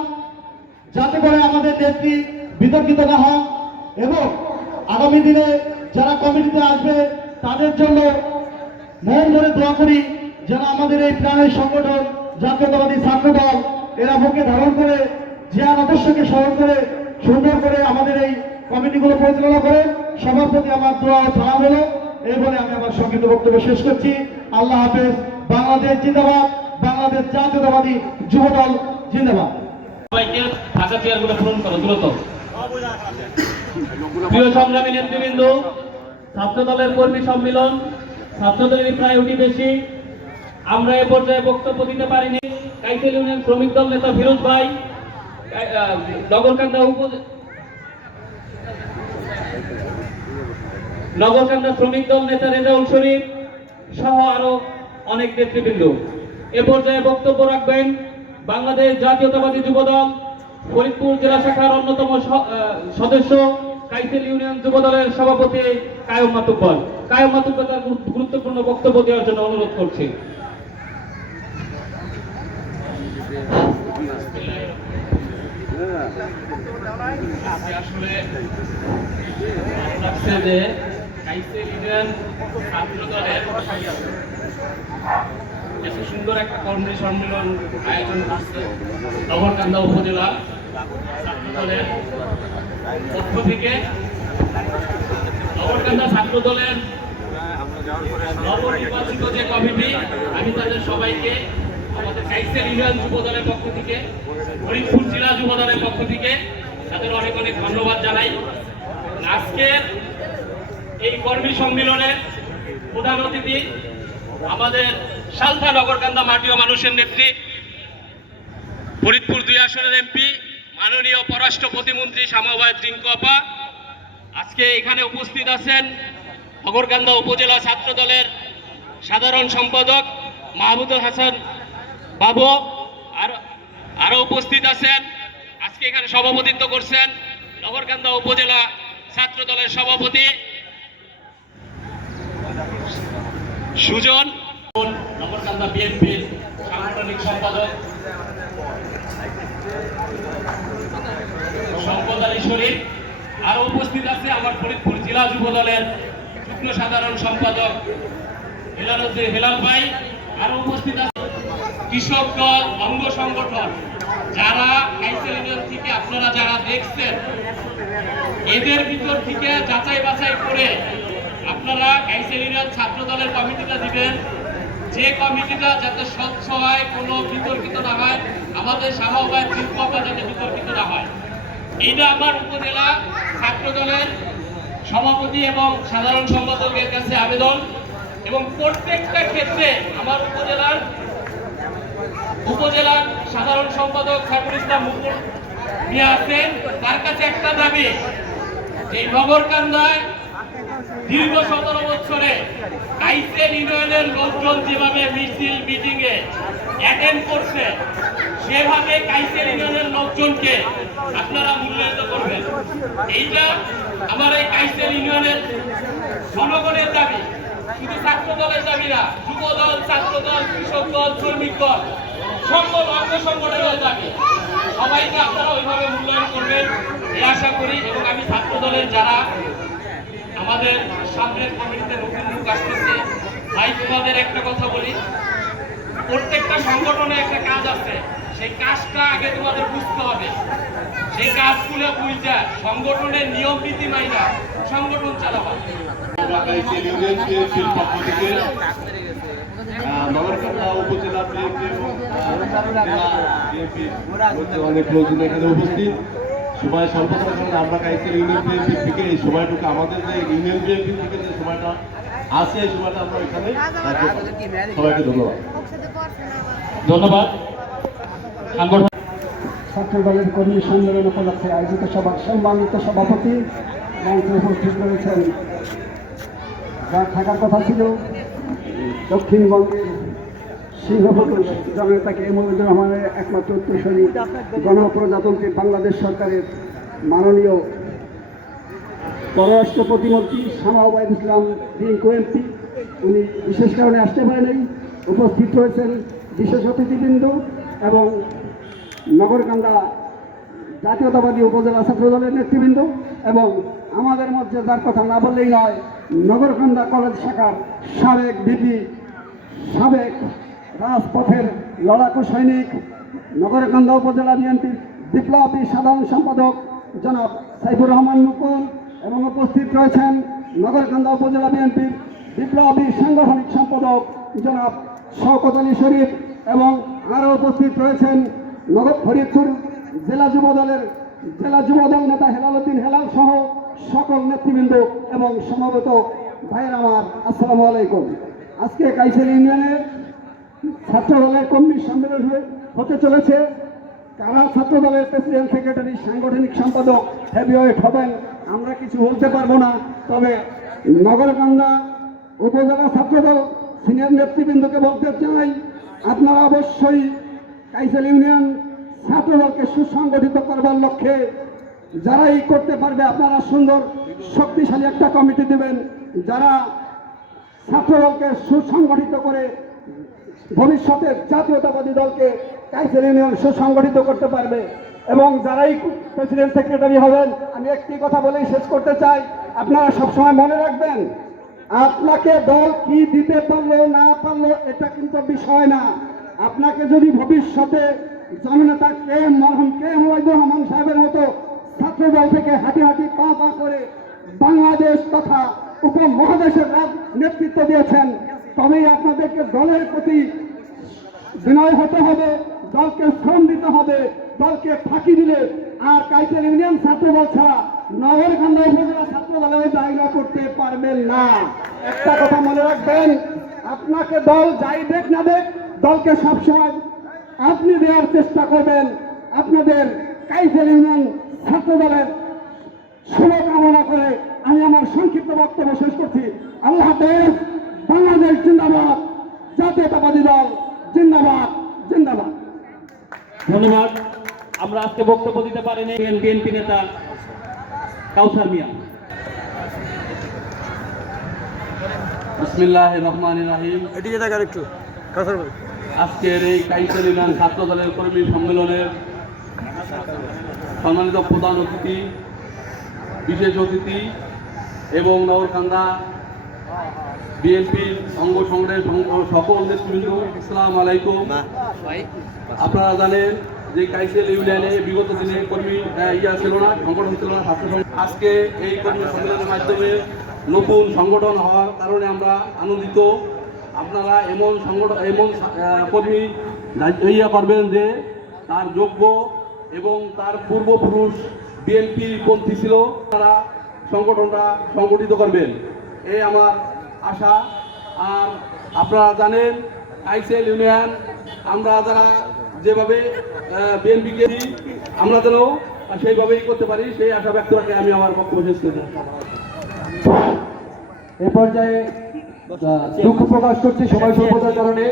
যাতে করে আমাদের নেত্রী বিতর্কিত না হন এবং আগামী দিনে যারা কমিটিতে আসবে তাদের জন্য মন ধরে দোয়া করি যেন আমাদের এই প্রাণের সংগঠন জাতীয়তাবাদী ছাত্রদল এরা বুকে ধারণ করে যে আদর্শকে স্মরণ করে সুন্দর করে আমাদের এই কমিটিগুলো পরিচালনা করে। সবার প্রতি আমার দোয়া ও সালাম হলো। এই বলে আমি আমার সংক্ষিপ্ত বক্তব্য শেষ করছি। আল্লাহ হাফেজ। বাংলাদেশ জিন্দাবাদ, বাংলাদেশ জাতীয়তাবাদী যুবদল জিন্দাবাদ। সবাইকে ফাঁকা চেয়ারগুলো পূরণ করো দ্রুত। প্রিয় সংগ্রামী নেতৃবৃন্দ, ছাত্রদলের কর্মী সম্মেলন, ছাত্রদলেরই প্রায় বেশি, আমরা এ পর্যায়ে বক্তব্য দিতে পারিনি। কাইচাল ইউনিয়ন শ্রমিক দল নেতা ফিরোজ ভাই, নগরকান্দা শ্রমিক দল নেতা রেজাউল শরীফ সহ আরো অনেক নেতৃবৃন্দ। এ পর্যায়ে বক্তব্য রাখবেন বাংলাদেশ জাতীয়তাবাদী যুবদল ফরিদপুর জেলা শাখার অন্যতম সদস্য কাইচাল ইউনিয়ন যুবদলের সভাপতি কায়ুম মাতুব্বর। কায়ুম মাতুব্বর তার গুরুত্বপূর্ণ বক্তব্য দেওয়ার জন্য অনুরোধ করছি। আসলে কাইসেল ইউনিয়ন ছাত্র দলের এত সুন্দর একটা কর্মী সম্মেলন আয়োজন করছে নগরকান্দা উপজেলা ছাত্র দলের পক্ষ থেকে। নগরকান্দা ছাত্র দলের নবনির্বাচিত যে কমিটি, আমি তাদের সবাইকে আমাদের কাইসেল ইউনিয়ন যুব দলের পক্ষ থেকে, ফরিদপুর জেলা যুব দলের পক্ষ থেকে তাদের অনেক অনেক ধন্যবাদ জানাই। আজকের এই কর্মী সম্মেলনের প্রধান অতিথি আমাদের সালথা নগরকান্দা মাটিও মানুষের নেত্রী, ফরিদপুর 2 আসনের এমপি মাননীয় পররাষ্ট্র প্রতিমন্ত্রী শামাওয়াত রিঙ্কু আপা। আজকে এখানে উপস্থিত আছেন নগরকান্দা উপজেলা ছাত্র দলের সাধারণ সম্পাদক মাহমুদুল হাসান বাবু, আরো উপস্থিত আছেন আজকে এখানে সভাপতিত্ব করছেন নগরকান্দা উপজেলা ছাত্র দলের সভাপতি সুজন, নগরকান্দা বিএনপির সাংগঠনিক সম্পাদক সম্পদ আলী শরীফ, আরো উপস্থিত আছে আমার ফরিদপুর জেলা যুব দলের যুগ্ম সাধারণ সম্পাদক হেলাল ভাই, আরো উপস্থিত আছে কৃষক দল অঙ্গ সংগঠন, যারা কাইসেল ইউনিয়ন থেকে আপনারা যারা দেখছেন এদের ভিতর থেকে যাচাই বাছাই করে আপনারা কাইসেল ইউনিয়ন ছাত্র দলের কমিটিটা দিবেন, যে কমিটিটা যাতে স্বচ্ছ হয়, কোনো বিতর্কিত না হয়, আমাদের শামাওয়াত রিঙ্কু আপা যাতে বিতর্কিত না হয়। এইটা আমার উপজেলা ছাত্র দলের সভাপতি এবং সাধারণ সম্পাদকের কাছে আবেদন, এবং প্রত্যেকটা ক্ষেত্রে আমার উপজেলার সাধারণ সম্পাদক সাইফুল ইসলাম মুকুল মিয়া আছেন, তার কাছে একটা দাবি, এই নগরকান্দায় দীর্ঘ 17 বছরে কাইসেল ইউনিয়নের লোকজন যেভাবে মিছিল মিটিং এ অ্যাটেন্ড করছে, সেভাবে কাইসেল ইউনিয়নের লোকজনকে আপনারা মূল্যায়িত করবেন। এইটা আমার এই কাইসেল ইউনিয়নের জনগণের দাবি, শুধু ছাত্র দলের দাবি না, যুব দল, ছাত্র দল, কৃষক দল, শ্রমিক দল, সকল অঙ্গ সংগঠনের দাবি। সবাইকে আপনারা ওইভাবে মূল্যায়ন করবেন এই আশা করি। এবং আমি ছাত্র দলের যারা আমাদের সামনের কমিটিতে নতুন লোক আসতেছে, ভাই তোমাদের একটা কথা বলি, প্রত্যেকটা সংগঠনে একটা কাজ আছে, সেই কাজটা আগে তোমাদের বুঝতে হবে, সেই কাজগুলো বুঝা সংগঠনের নিয়ম নীতি মাইনা সংগঠন চালাবা। কাইসেল ইউনিয়ন বিএনপির পক্ষ থেকে নগরকান্দা উপজেলা বিএনপি এবং বিএনপি অনেক লোকজন এখানে উপস্থিত। সবাই সর্বপ্রথম আমরা কাইসেল ইউনিয়ন বিএনপি থেকে এই সময়টুকু আমাদের যে ইউনিয়ন বিএনপি থেকে যে সময়টা আছে, এই সময়টা আমরা এখানে সবাইকে ধন্যবাদ। ধন্যবাদ। ছাত্র দলের কর্মী সম্মেলন উপলক্ষে আয়োজিত সভার সম্মানিত সভাপতি মঞ্চে উপস্থিত রয়েছেন, যার থাকার কথা ছিল দক্ষিণবঙ্গের সিংহপুরুষ জননেতাকে এমনুর রহমানের একমাত্র উত্তরসূরি, গণপ্রজাতন্ত্রী বাংলাদেশ সরকারের মাননীয় পররাষ্ট্র প্রতিমন্ত্রী শামাওয়াত ইসলাম রিঙ্কু এমপি। উনি বিশেষ কারণে আসতে পারেন, উপস্থিত রয়েছেন বিশেষ অতিথিবৃন্দ এবং নগরকান্দা জাতীয়তাবাদী উপজেলা ছাত্র দলের নেতৃবৃন্দ, এবং আমাদের মধ্যে যার কথা না বললেই নয়, নগরকান্দা কলেজ শাখার সাবেক ভিপি, সাবেক রাজপথের লড়াকু সৈনিক, নগরকান্দা উপজেলা বিএনপির বিপ্লবী সাধারণ সম্পাদক জনাব সাইফুর রহমান মুকুল, এবং উপস্থিত রয়েছেন নগরকান্দা উপজেলা বিএনপির বিপ্লবী সাংগঠনিক সম্পাদক জনাব শওকত আলী শরীফ, এবং আরও উপস্থিত রয়েছেন ফরিদপুর জেলা যুব দল নেতা হেলাল উদ্দিন হেলাল সহ সকল নেতৃবৃন্দ এবং সমবেত ভাইয়ের আমার, আসসালামু আলাইকুম। আজকে কাইসেল ইউনিয়নের ছাত্র দলের কর্মী সম্মেলন হতে চলেছে। কারা ছাত্র দলের প্রেসিডেন্ট, সেক্রেটারি, সাংগঠনিক সম্পাদক হেভিওয়েট হবেন আমরা কিছু বলতে পারবো না, তবে নগরকান্দা উপজেলা ছাত্রদল সিনিয়র নেতৃবৃন্দকে বলতে চাই, আপনারা অবশ্যই কাইসেল ইউনিয়ন ছাত্রদলকে সুসংগঠিত করবার লক্ষ্যে যারাই করতে পারবে, আপনারা সুন্দর শক্তিশালী একটা কমিটি দেবেন, যারা ছাত্রদলকে সুসংগঠিত করে ভবিষ্যতের জাতীয়তাবাদী দলকে কাইসেল ইউনিয়ন সুসংগঠিত করতে পারবে। এবং যারাই প্রেসিডেন্ট, সেক্রেটারি হবেন, আমি একটি কথা বলেই শেষ করতে চাই, আপনারা সবসময় মনে রাখবেন আপনাকে দল কি দিতে পারলো না পারলো এটা কিন্তু বিষয় না। আপনাকে যদি ভবিষ্যতে জননেতা কে এম ওয়াহিদুর রহমান সাহেবের মতো ছাত্র দল থেকে হাঁটি হাঁটি পা পা করে বাংলাদেশ তথা উপমহাদেশের নেতৃত্ব দিয়েছেন, তবেই আপনাদেরকে দলের প্রতি বিনয় হতে হবে, দলকে শ্রম দিতে হবে। দলকে ফাঁকি দিলে আর কাইচার ইউনিয়ন ছাত্র দল ছাড়া নগরকান্দা উপজেলা ছাত্র দলেও জায়গা করতে পারবেন না। একটা কথা মনে রাখবেন, আপনাকে দল যাই দেখ না দেখ, দলকে সবসময় আপনি দেওয়ার চেষ্টা করবেন। আপনাদের কাইচার ইউনিয়ন ছাত্র দলের শুভকামনা করে আমি আমার সংক্ষিপ্ত বক্তব্য শেষ করছি। আল্লাহ হাফেজ। বাংলাদেশ জিন্দাবাদ, জাতীয়তাবাদী দল জিন্দাবাদ, জিন্দাবাদ। ধন্যবাদ। আমরা আজকে বক্তব্য দিতে পারিনি বিএনপি নেতা কাউসার মিয়া। বিসমিল্লাহির রহমানির রহিম। এদিকে দেখার একটু কাছার ভাই। আজকের এই কাইচার ইউনিয়ন ছাত্র দলের কর্মী সম্মেলনের সম্মানিত প্রধান অতিথি, বিশেষ অতিথি এবং নগরকান্দা বিএনপির অঙ্গ সংগঠনের সকল নেতৃবৃন্দ, আসসালামু আলাইকুম। আপনারা জানেন যে কাইসেল ইউনিয়নে বিগত দিনে কর্মী ছিল না, সংগঠন ছিল না, ছাত্র সংগঠন। আজকে এই কর্মী সম্মেলনের মাধ্যমে নতুন সংগঠন হওয়ার কারণে আমরা আনন্দিত। আপনারা এমন কর্মী করবেন যে তার যোগ্য এবং তার পূর্বপুরুষ বিএনপি পন্থী ছিল, তারা সংগঠনটা সংগঠিত করবেন, এই আমার আশা। আর আপনারা জানেন কাইসেল ইউনিয়ন আমরা যারা যেভাবে বিএনপিকে আমরা যেন সেইভাবেই করতে পারি, সেই আশা ব্যক্ত রাখে আমি আমার বক্তব্য শেষ করছি। এ পর্যায়ে দুঃখ প্রকাশ করছি সময় স্বল্পতার কারণে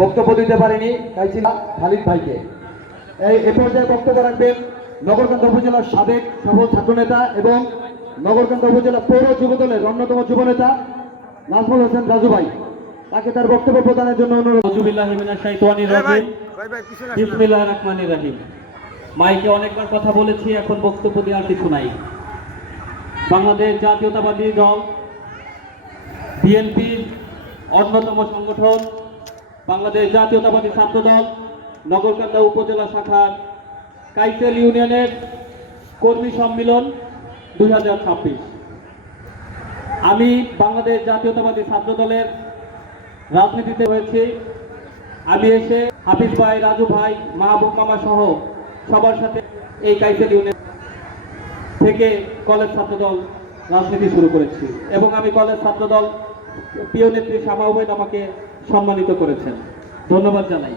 বক্তব্য দিতে পারেনি কাইচিলা খালিদ ভাইকে। এ পর্যায়ে বক্তব্য রাখবেন নগরকান্দা উপজেলার সাবেক সফল ছাত্রনেতা এবং নগরকান্দা উপজেলা পৌর যুবদলের অন্যতম যুবনেতা নাজমুল হোসেন রাজু ভাই। তাকে তার বক্তব্য প্রদানের জন্য অনুরোধ। আউযুবিল্লাহি মিনাশ শাইতানির রাজিম। বিসমিল্লাহির রহমানির রহিম। মাইকে অনেকবার কথা বলেছি, এখন বক্তব্য দেওয়ার কিছু নাই। বাংলাদেশ জাতীয়তাবাদী দল বিএনপির অন্যতম সংগঠন বাংলাদেশ জাতীয়তাবাদী ছাত্র দল নগরকান্দা উপজেলা শাখার কাইসেল ইউনিয়নের কর্মী সম্মেলন 2026। আমি বাংলাদেশ জাতীয়তাবাদী ছাত্র দলের রাজনীতিতে হয়েছি। আমি এসে হাফিজ ভাই, রাজু ভাই, মাহবুব মামা সহ সবার সাথে এই কাইসেল ইউনিয়ন থেকে কলেজ ছাত্রদল রাজনীতি শুরু করেছি এবং আমি কলেজ ছাত্রদল প্রিয় নেত্রী শামা উবাইদ আমাকে সম্মানিত করেছেন, ধন্যবাদ জানাই।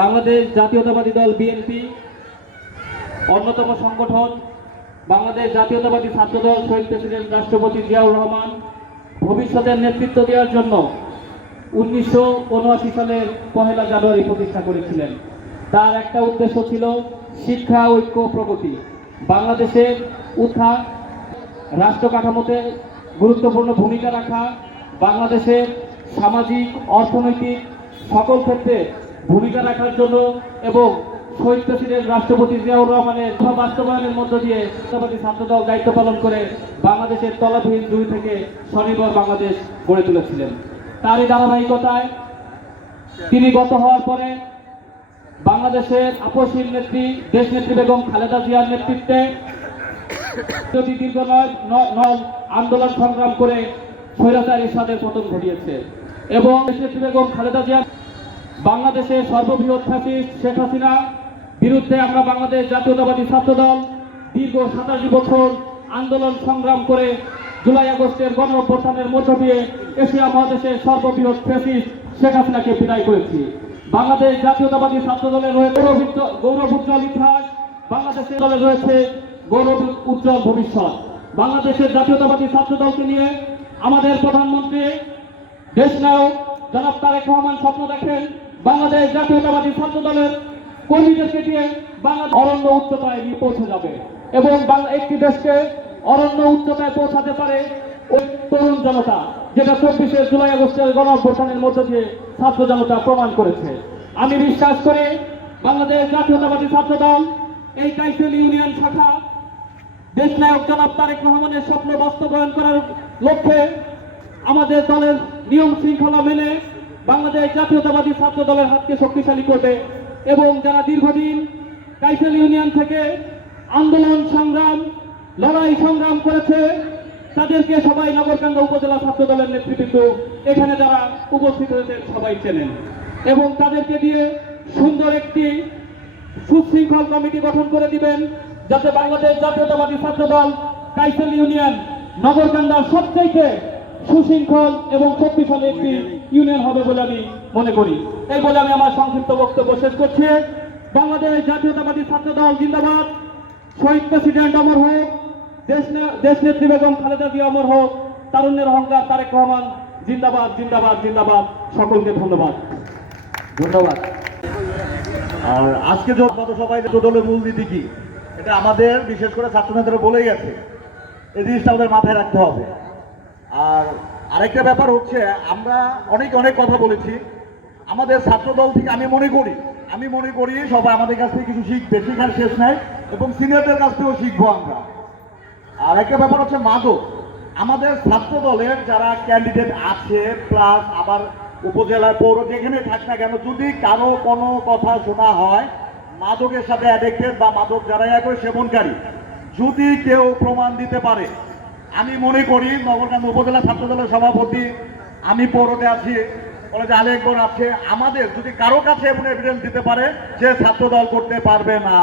বাংলাদেশ জাতীয়তাবাদী দল বিএনপি অন্যতম সংগঠন বাংলাদেশ জাতীয়তাবাদী ছাত্রদল শহীদ প্রেসিডেন্ট রাষ্ট্রপতি জিয়াউর রহমান ভবিষ্যতের নেতৃত্ব দেওয়ার জন্য 1979 সালের 1 জানুয়ারি প্রতিষ্ঠা করেছিলেন। তার একটা উদ্দেশ্য ছিল শিক্ষা, ঐক্য, প্রগতি, বাংলাদেশের উত্থান, রাষ্ট্র কাঠামোতে গুরুত্বপূর্ণ ভূমিকা রাখা, বাংলাদেশের সামাজিক, অর্থনৈতিক সকল ক্ষেত্রে ভূমিকা রাখার জন্য এবং শহীদ প্রেসিডেন্ট রাষ্ট্রপতি জিয়াউর রহমানের বাস্তবায়নের মধ্য দিয়ে জাতীয়তাবাদী ছাত্রদল দায়িত্ব পালন করে বাংলাদেশের তলাবিহীন 2 থেকে স্বনির্ভর বাংলাদেশ গড়ে তুলেছিলেন। তারই ধারাবাহিকতায় তিনি গত হওয়ার পরে বাংলাদেশের আপসহীন নেত্রী দেশনেত্রী বেগম খালেদা জিয়ার নেতৃত্বে দীর্ঘ 9 আন্দোলন সংগ্রাম করে স্বৈরাচার এরশাদের পতন ঘটিয়েছে এবং দেশনেত্রী বেগম খালেদা জিয়া বাংলাদেশের সর্ববৃহৎ ফ্যাসিস্ট শেখ হাসিনা বিরুদ্ধে আমরা বাংলাদেশ জাতীয়তাবাদী ছাত্রদল দীর্ঘ 27 বছর আন্দোলন সংগ্রাম করে জুলাই আগস্টের গণ অভ্যুত্থানের মধ্য দিয়ে এশিয়া মহাদেশের সর্ববৃহৎ ফ্যাসিস্ট শেখ হাসিনাকে বিদায় করেছি। বাংলাদেশ জাতীয়তাবাদী ছাত্রদলের রয়েছে গৌরব উজ্জ্বল ইতিহাস, বাংলাদেশের দলের রয়েছে গৌরব উজ্জ্বল ভবিষ্যৎ। বাংলাদেশের জাতীয়তাবাদী ছাত্রদলকে নিয়ে আমাদের প্রধানমন্ত্রী দেশনায়ক জনাব তারেক রহমান স্বপ্ন দেখেন বাংলাদেশ জাতীয়তাবাদী ছাত্রদলের কর্মীদেরকে দিয়ে বাংলাদেশ অরণ্য উচ্চতায় নিয়ে পৌঁছে যাবে এবং একটি দেশকে অরণ্য উচ্চতায় পৌঁছাতে পারে ওই তরুণ জনতা, যেটা 24 জুলাই আগস্টের গণ অভ্যুত্থানের মধ্য দিয়ে ছাত্র জনতা প্রমাণ করেছে। আমি বিশ্বাস করি বাংলাদেশ জাতীয়তাবাদী ছাত্রদল এই কাইসেল ইউনিয়ন শাখা দেশনায়ক জনাব তারেক রহমানের স্বপ্ন বাস্তবায়ন করার লক্ষ্যে আমাদের দলের নিয়ম শৃঙ্খলা মেনে বাংলাদেশ জাতীয়তাবাদী ছাত্র দলের হাতকে শক্তিশালী করবে এবং যারা দীর্ঘদিন কাইসেল ইউনিয়ন থেকে আন্দোলন সংগ্রাম লড়াই সংগ্রাম করেছে তাদেরকে সবাই নগরকান্দা উপজেলা ছাত্র দলের নেতৃবৃন্দ এখানে যারা উপস্থিত হয়েছেন সবাই চেনেন এবং তাদেরকে দিয়ে সুন্দর একটি সুশৃঙ্খল কমিটি গঠন করে দিবেন যাতে বাংলাদেশ জাতীয়তাবাদী ছাত্র দল কাইসেল ইউনিয়ন নগরকান্দার সবচেয়ে সুশৃঙ্খল এবং শক্তিশালী একটি ইউনিয়ন হবে বলে আমি মনে করি। এই বলে আমি আমার সংক্ষিপ্ত বক্তব্য শেষ করছি। বাংলাদেশ জাতীয়তাবাদী ছাত্র দল জিন্দাবাদ, শহীদ প্রেসিডেন্ট অমর হোক, দেশ নেত্রী বেগম খালেদা জিয়া অমর হোক, তারুণ্যের অহংকার তারেক রহমান জিন্দাবাদ জিন্দাবাদ জিন্দাবাদ। সকলকে ধন্যবাদ। ধন্যবাদ। আর আজকে সবাই দলের মূলনীতি কি এটা আমাদের বিশেষ করে ছাত্রনেতারা বলেই গেছে, এই জিনিসটা আমাদের মাথায় রাখতে হবে। আর আরেকটা ব্যাপার হচ্ছে আমরা অনেক কথা বলেছি আমাদের ছাত্র দল থেকে। আমি মনে করি সবাই আমাদের কাছ থেকে কিছু শিখবে, শেখার শেষ নাই এবং সিনিয়রদের কাছ থেকেও শিখবো আমরা। আর একটা ব্যাপার হচ্ছে মাদক। আমাদের ছাত্র দলের যারা ক্যান্ডিডেট আছে প্লাস আবার উপজেলার পৌর যেখানে থাক না কেন, যদি কারো কোনো কথা শোনা হয় মাদকের সাথে অ্যাডিক্টেড বা মাদক যারা করে সেবনকারী, যদি কেউ প্রমাণ দিতে পারে, আমি মনে করি নগরকান্দা উপজেলা ছাত্র দলের সভাপতি, আমি পৌরতে আছি, কলেজে আলেকগণ আছে, আমাদের যদি কারো কাছে এমন এভিডেন্স দিতে পারে যে ছাত্র দল করতে পারবে না,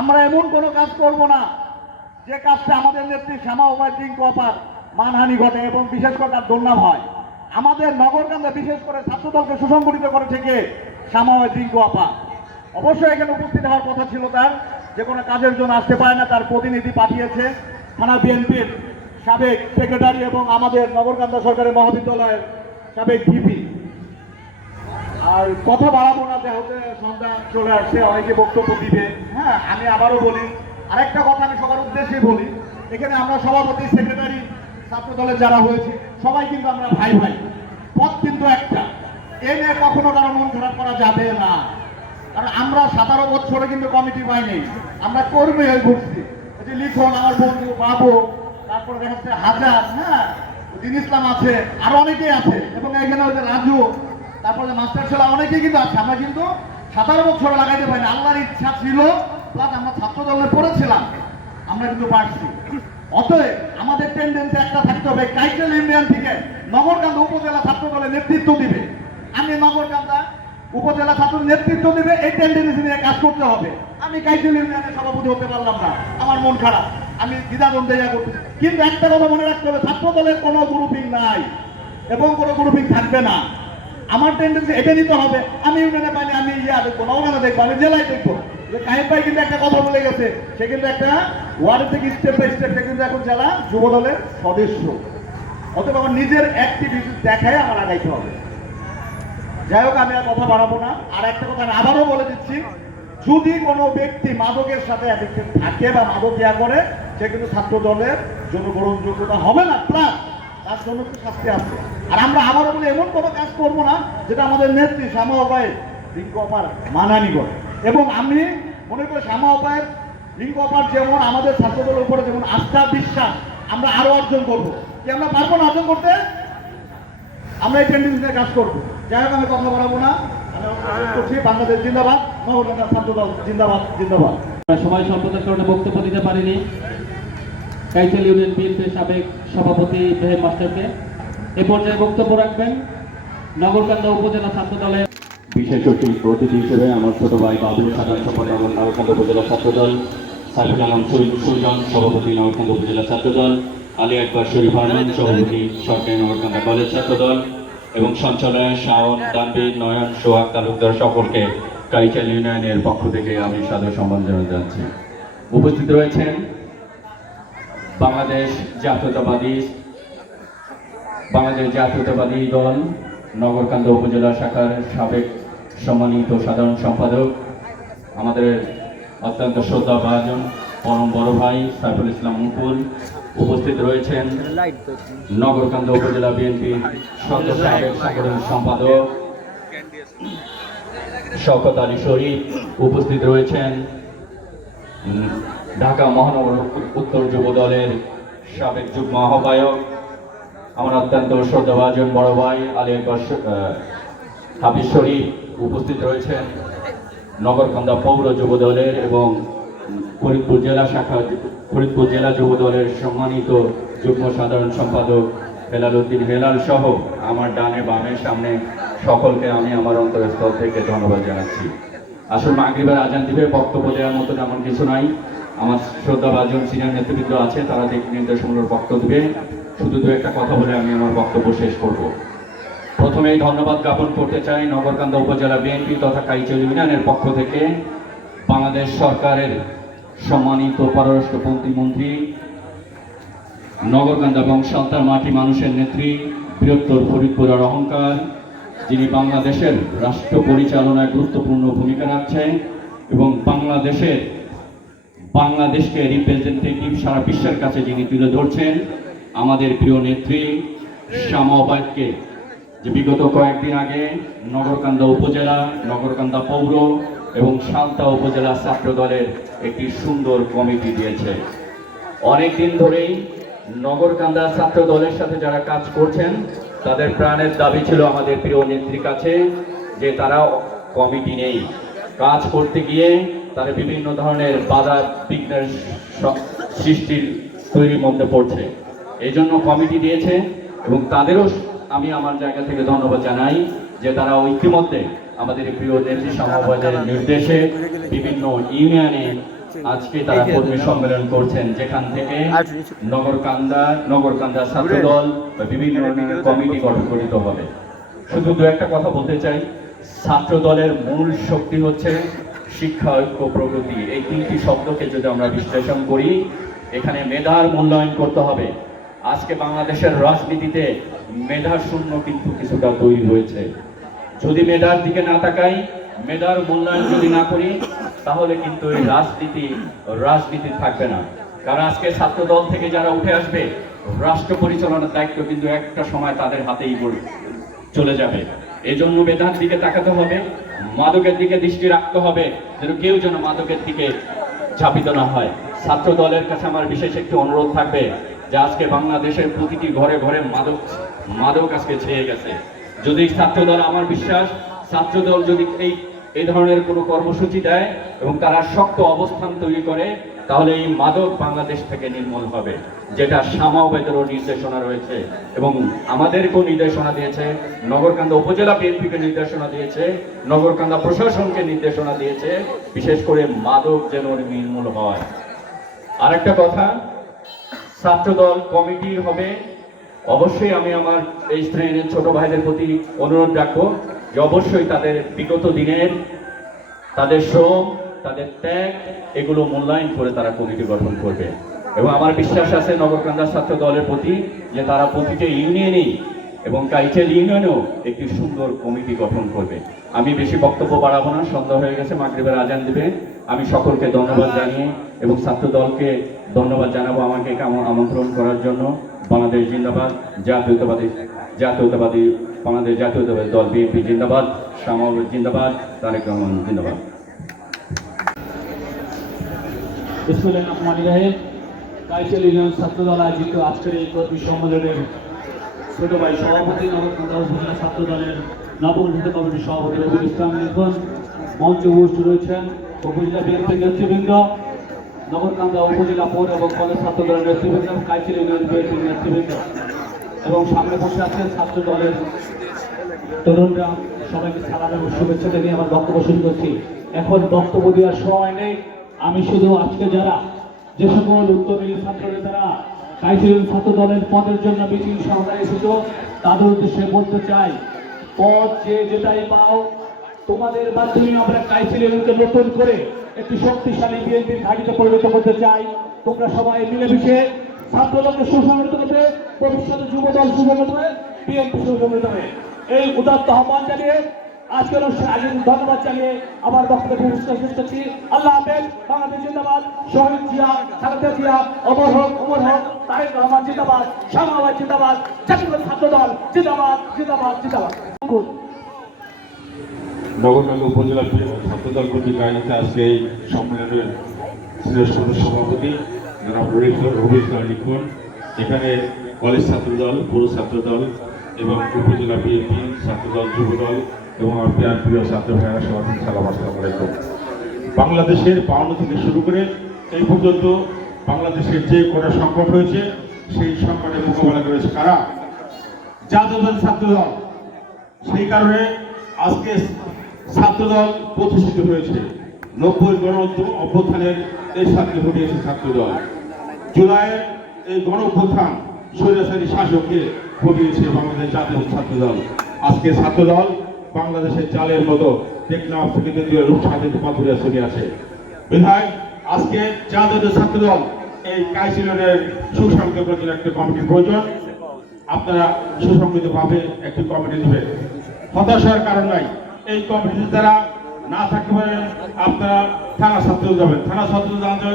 আমরা এমন কোনো কাজ করব না যে কাজটা আমাদের নেত্রী শ্যামা ওবায়দ রিঙ্কু আপার মানহানি ঘটে এবং বিশেষ করে তার দুর্নাম হয়। আমাদের নগরকান্দা বিশেষ করে ছাত্র দলকে সুসংগঠিত করে থেকে শ্যামা ওবায়দ রিঙ্কু আপা অবশ্যই এখানে উপস্থিত হওয়ার কথা ছিল তার, যে কোনো কাজের জন্য আসতে পারে না, তার প্রতিনিধি পাঠিয়েছে থানা বিএনপির সাবেক সেক্রেটারি এবং আমাদের নগরকান্দা সরকারি মহাবিদ্যালয়ের সাবেক ভিপি। আর কথা বাড়াবো না, যেহেতু সন্ধ্যা চলে আসছে, অনেকে বক্তব্য দিবে। হ্যাঁ, আমি আবারও বলি, আরেকটা কথা আমি সবার উদ্দেশ্যে বলি, এখানে আমরা সভাপতি সেক্রেটারি ছাত্র দলের যারা হয়েছে সবাই কিন্তু আমরা ভাই ভাই, পথ কিন্তু একটা, এ নিয়ে কখনো কারো মন খারাপ করা যাবে না। কারণ আমরা 17 বছরে কিন্তু কমিটি পাইনি, আমরা কর্মী হয়ে ঘুরছি। যে লিখন আমার বন্ধু বাবু, তারপরে দেখা যাচ্ছে হাজার, হ্যাঁ দিন ইসলাম আছে, আরো অনেকেই আছে এবং এখানে ওই যে রাজু, তারপরে মাস্টার ছেলা অনেকেই কিন্তু আছে। আমরা কিন্তু 17 বছর লাগাইতে পারিনি, আল্লাহর ইচ্ছা ছিল প্লাস আমরা ছাত্র দলে পড়েছিলাম, আমরা কিন্তু পারছি। অতএব আমাদের টেন্ডেন্সি একটা থাকতে হবে, কাইসেল ইউনিয়ন থেকে নগরকান্দা উপজেলা ছাত্র দলের নেতৃত্ব দিবে, আমি নগরকান্দা উপজেলা ছাত্র নেতৃত্ব দিবে, এই টেন্ডেন্সি নিয়ে কাজ করতে হবে। আমি কাইসেল ইউনিয়নের সভাপতি হতে পারলাম না, আমার মন খারাপ, আমি দ্বিধাদ্বন্দ্বে করতেছি। কিন্তু একটা কথা মনে রাখতে হবে, ছাত্র দলের কোনো গ্রুপিং নাই এবং কোনো গ্রুপিং থাকবে না। আমার টেন্ডেন্সি এটা নিতে হবে, আমি ইউনিয়নে পাইনি, আমি দেখবো, নওগাঁতে দেখবো, আমি জেলায় দেখবো। কাহিম ভাই কিন্তু একটা কথা বলে গেছে, সে কিন্তু একটা ওয়ার্ড থেকে স্টেপ বাই স্টেপ সে কিন্তু এখন জেলা যুব দলের সদস্য। অতএব আমার নিজের অ্যাক্টিভিটি দেখায় আমার আগাইতে হবে। যাই হোক, আমি আর কথা বাড়াবো না। আর একটা কথা আমি আবারও বলে দিচ্ছি, যদি কোনো ব্যক্তি মাদকের সাথে অ্যাডিকশন থাকে বা মাদক ইয়া করে, সে কিন্তু ছাত্র দলের জন্য গ্রহণযোগ্যতা হবে না, প্লাস তার জন্য একটু শাস্তি আছে। আর আমরা আবারও বলে এমন কোনো কাজ করবো না যেটা আমাদের নেত্রী শ্যামা ওবায়দ রিঙ্কু আপার মানহানি করে। এবং আমি মনে করি শ্যামা ওবায়দ রিঙ্কু আপার যেমন আমাদের ছাত্র দলের উপরে যেমন আস্থা বিশ্বাস আমরা আরো অর্জন করবো, কি আমরা পারবো না অর্জন করতে? আমরা এই টেন্ডেন্সি নিয়ে কাজ করবো। যাই হোক, আমি কথা বলাবো না, আমি অনুরোধ করছি বাংলাদেশ জিন্দাবাদ, নগরকান্দা ছাত্র দল জিন্দাবাদ জিন্দাবাদ। সবাই স্বল্পতার কারণে বক্তব্য দিতে পারিনি। কাইসেল ইউনিয়ন বিএনপির সাবেক সভাপতি ইব্রাহিম মাস্টারকে এ পর্যায়ে বক্তব্য রাখবেন নগরকান্দা উপজেলা ছাত্র দলের বিশেষ অতিথি হিসেবে আমার ছোট ভাই বাবুল, সাধারণ সম্পাদক নগরকান্দা উপজেলা ছাত্রদল, সাইফুল আলম সুজন, সভাপতি নগরকান্দা উপজেলা ছাত্রদল, আলী আকবর শরীফ আহমদ, সভাপতি সরকারি নগরকান্দা কলেজ ছাত্রদল এবং সঞ্চালক শাওন, তানভীর, নয়ন, সোহাগ তালুকদার সকলকে কাইসেল ইউনিয়নের পক্ষ থেকে আমি সাদর সম্মান জানাচ্ছি। উপস্থিত রয়েছেন বাংলাদেশ জাতীয়তাবাদী দল নগরকান্দা উপজেলা শাখার সাবেক সম্মানিত সাধারণ সম্পাদক, আমাদের অত্যন্ত শ্রদ্ধাভাজন পরম বড় ভাই সাইফুল ইসলাম মুকুল। উপস্থিত রয়েছেন নগরকান্দা উপজেলা বিএনপির সাবেক সাধারণ সম্পাদক শওকত আলী শরীফ। উপস্থিত রয়েছেন ঢাকা মহানগর উত্তর যুব দলের সাবেক যুগ্ম আহ্বায়ক আমার অত্যন্ত শ্রদ্ধাভাজন বড় ভাই আলী আকবর হাফিজ শরীফ উপস্থিত রয়েছেন, নগরকান্দা পৌর যুব দলের এবং ফরিদপুর জেলা শাখা ফরিদপুর জেলা যুব দলের সম্মানিত যুগ্ম সাধারণ সম্পাদক হেলাল উদ্দিন হেলাল সহ আমার ডানে বামে সামনে সকলকে আমি আমার অন্তরস্থল থেকে ধন্যবাদ জানাচ্ছি। আসলে মাগরিবের আজান দিবে, বক্তব্য দেওয়ার মতো তেমন কিছু নাই। আমার শ্রদ্ধাভাজন সিনিয়র নেতৃবৃন্দ আছে, তারা দিক নির্দেশমূলক বক্তব্য দিবে। শুধু দু একটা কথা বলে আমি আমার বক্তব্য শেষ করব। প্রথমেই ধন্যবাদ জ্ঞাপন করতে চাই নগরকান্দা উপজেলা বিএনপি তথা কাইচল ইউনিয়নের পক্ষ থেকে বাংলাদেশ সরকারের সম্মানিত পররাষ্ট্র প্রতিমন্ত্রী, নগরকান্দা এবং সালতার মাটি মানুষের নেত্রী, বৃহত্তর ফরিদপুরের অহংকার, যিনি বাংলাদেশের রাষ্ট্র পরিচালনায় গুরুত্বপূর্ণ ভূমিকা রাখছেন এবং বাংলাদেশকে রিপ্রেজেন্টেটিভ সারা বিশ্বের কাছে যিনি তুলে ধরছেন, আমাদের প্রিয় নেত্রী শামা ওবায়দকে, যে বিগত কয়েকদিন আগে নগরকান্দা উপজেলা, নগরকান্দা পৌর এবং সালতা উপজেলা ছাত্র দলের একটি সুন্দর কমিটি দিয়েছে। অনেক দিন ধরেই নগরকান্দা ছাত্র দলের সাথে যারা কাজ করছেন তাদের প্রাণের দাবি ছিল আমাদের প্রিয় নেত্রীর কাছে যে তারা কমিটি নেই, কাজ করতে গিয়ে তারা বিভিন্ন ধরনের বাধা বিঘ্নের সৃষ্টির তৈরির মধ্যে পড়ছে। এই জন্য কমিটি দিয়েছে এবং তাদেরও আমি আমার জায়গা থেকে ধন্যবাদ জানাই যে তারা ইতিমধ্যে আমাদের প্রিয় নেত্রী শামা ওবায়দের নির্দেশে বিভিন্ন ইউনিয়নে আজকে তারা কর্মী সম্মেলন করছেন, যেখান থেকে নগরকান্দা ছাত্র দল বা বিভিন্ন কমিটি গঠন করিতে হবে। শুধু দু একটা কথা বলতে চাই, ছাত্র দলের মূল শক্তি হচ্ছে শিক্ষা, ঐক্য, প্রগতি। এই তিনটি শব্দকে যদি আমরা বিশ্লেষণ করি, এখানে মেধার মূল্যায়ন করতে হবে। আজকে বাংলাদেশের রাজনীতিতে মেধা শূন্য কিন্তু কিছুটা তৈরি হয়েছে। যদি মেধার দিকে না তাকাই, মেধার মূল্যায়ন যদি না করি, তাহলে কিন্তু এই রাজনীতি থাকবে না। কারণ আজকে ছাত্র দল থেকে যারা উঠে আসবে, রাষ্ট্র পরিচালনার দায়িত্ব কিন্তু একটা সময় তাদের হাতেই চলে যাবে। এই জন্য মেধার দিকে তাকাতে হবে, মাদকের দিকে দৃষ্টি রাখতে হবে, যেন কেউ যেন মাদকের দিকে ঝাঁপিত না হয়। ছাত্র দলের কাছে আমার বিশেষ একটি অনুরোধ থাকবে যে আজকে বাংলাদেশের প্রতিটি ঘরে ঘরে মাদক আজকে ছেয়ে গেছে। যদি ছাত্র দল, আমার বিশ্বাস ছাত্র দল যদি এই ধরনের কোনো কর্মসূচি দেয় এবং তারা শক্ত অবস্থান তৈরি করে, তাহলে এই মাদক বাংলাদেশ থেকে নির্মূল হবে, যেটা শামা ওবায়দেরও নির্দেশনা রয়েছে এবং আমাদেরকেও নির্দেশনা দিয়েছে, নগরকান্দা উপজেলা বিএনপিকে নির্দেশনা দিয়েছে, নগরকান্দা প্রশাসনকে নির্দেশনা দিয়েছে, বিশেষ করে মাদক যেন নির্মূল হয়। আরেকটা কথা, ছাত্রদল কমিটি হবে, অবশ্যই আমি আমার এই শ্রেণীর ছোট ভাইদের প্রতি অনুরোধ রাখবো যে অবশ্যই তাদের বিগত দিনের তাদের শ্রম, তাদের ত্যাগ, এগুলো মূল্যায়ন করে তারা কমিটি গঠন করবে এবং আমার বিশ্বাস আছে নগরকান্দা ছাত্র দলের প্রতি যে তারা প্রতিটা ইউনিয়নেই এবং কাইচেল ইউনিয়নেও একটি সুন্দর কমিটি গঠন করবে। আমি বেশি বক্তব্য বাড়াবো না, সন্ধ্যা হয়ে গেছে, মাগরিবের আজান দিবে। আমি সকলকে ধন্যবাদ জানিয়ে এবং ছাত্র দলকে ধন্যবাদ জানাবো আমাকে আমন্ত্রণ করার জন্য। বাংলাদেশ জিন্দাবাদ, জাতীয়তাবাদী বাংলাদেশ জাতীয়তাবাদী দল বিএনপি জিন্দাবাদ, শামা ওবায়দ জিন্দাবাদ, তারেক রহমান জিন্দাবাদ। বিসমিল্লাহির রহমানির রহিম। কাইচল ইউনিয়ন ছাত্র দল আয়োজিত আজকের এই কর্মী সম্মেলনের ছোট ভাই সভাপতি, নগরকান্দা উপজেলা ছাত্র দলের নবগঠিত কমিটির সভাপতি রবিউল ইসলাম লিখন, মঞ্চে উপস্থিত রয়েছেন উপজেলা বিএনপির নেতৃবৃন্দ, নগরকান্দা উপজেলা পৌর এবং কলেজ ছাত্র দলের নেতৃবৃন্দ, কাইচল ইউনিয়ন বিএনপির নেতৃবৃন্দ এবং সামনে বসে আছেন ছাত্র দলের তরুণরা। সবাইকে সালাম এবং শুভেচ্ছা জানিয়ে আমার বক্তব্য শুরু করছি। এখন বক্তব্য দেওয়ার সময় নেই, আমি শুধু আজকে যে সকল উত্তরীয় ছাত্র নেতারা কাইচল ছাত্র দলের পদের জন্য মিছিল সহকারে এসেছ, তাদের উদ্দেশ্যে বলতে চাই, পদ যে যেটাই পাও, তোমাদের মাধ্যমে আমরা কাইচল ইউনিয়নকে নতুন করে একটি শক্তিশালী বিএনপির ঘাঁটিতে পরিণত করতে চাই। তোমরা সবাই মিলেমিশে ছাত্র দলকে সুসংগঠিত করবে, ভবিষ্যতে যুব দল সুসংগঠিত হবে, বিএনপি সুসংগঠিত হবে। এই উদাত্ত আহ্বান জানিয়ে আজকের অনুষ্ঠানে ধন্যবাদ জানিয়ে আমার বক্তব্য শেষ করছি। আল্লাহ হাফেজ। বাংলাদেশ জিন্দাবাদ, শহীদ জিয়া, খালেদা জিয়া অমর হোক, তারেক রহমান জিন্দাবাদ, শামা ওবায়দ জিন্দাবাদ, জাতীয় ছাত্র দল জিন্দাবাদ, জিন্দাবাদ, জিন্দাবাদ। নগরকান্দা উপজেলা ছাত্রদল কর্তৃক আয়োজিত আজকে এই সম্মেলনের সভাপতি জনাব রবিউল ইসলাম লিখন, এখানে কলেজ ছাত্রদল, পৌর ছাত্রদল এবং উপজেলা বিএনপি ছাত্রদল, যুবদল এবং আমার প্রিয় ছাত্র ভাইয়েরা সবাই সালাম, আসসালামু আলাইকুম। বাংলাদেশের 52 থেকে শুরু করে এই পর্যন্ত বাংলাদেশের যে কটা সংকট হয়েছে সেই সংকটে মোকাবেলা করেছে কারা? জাতীয়তাবাদী ছাত্রদল। সেই কারণে আজকে ছাত্রদল প্রতিষ্ঠিত হয়েছে। 90 গণ অভ্যুত্থানের এই সাথে ঘটিয়েছে ছাত্রদল। জুলাইয়ের এই গণ অভ্যুত্থান স্বৈরাচারী শাসককে ঘটিয়েছে বাংলাদেশ জাতীয় ছাত্রদল। আজকে ছাত্রদল বাংলাদেশের চালের মতো টেকনাফ থেকে দ্বিতীয় রূপসাদের পাথুরিয়া ছড়ি আছে। বিধায় আজকে জাতীয় ছাত্রদল এই কাইসিলনের সুসংগঠিত প্রতি একটা কমিটির প্রয়োজন। আপনারা সুসংগঠিতভাবে একটি কমিটি দেবেন, হতাশার কারণ নাই। এই কমিটি দ্বারা না থাকতে পারেন আপনারা থানা ছাত্র যাবেন, থানা ছাত্র যাবে,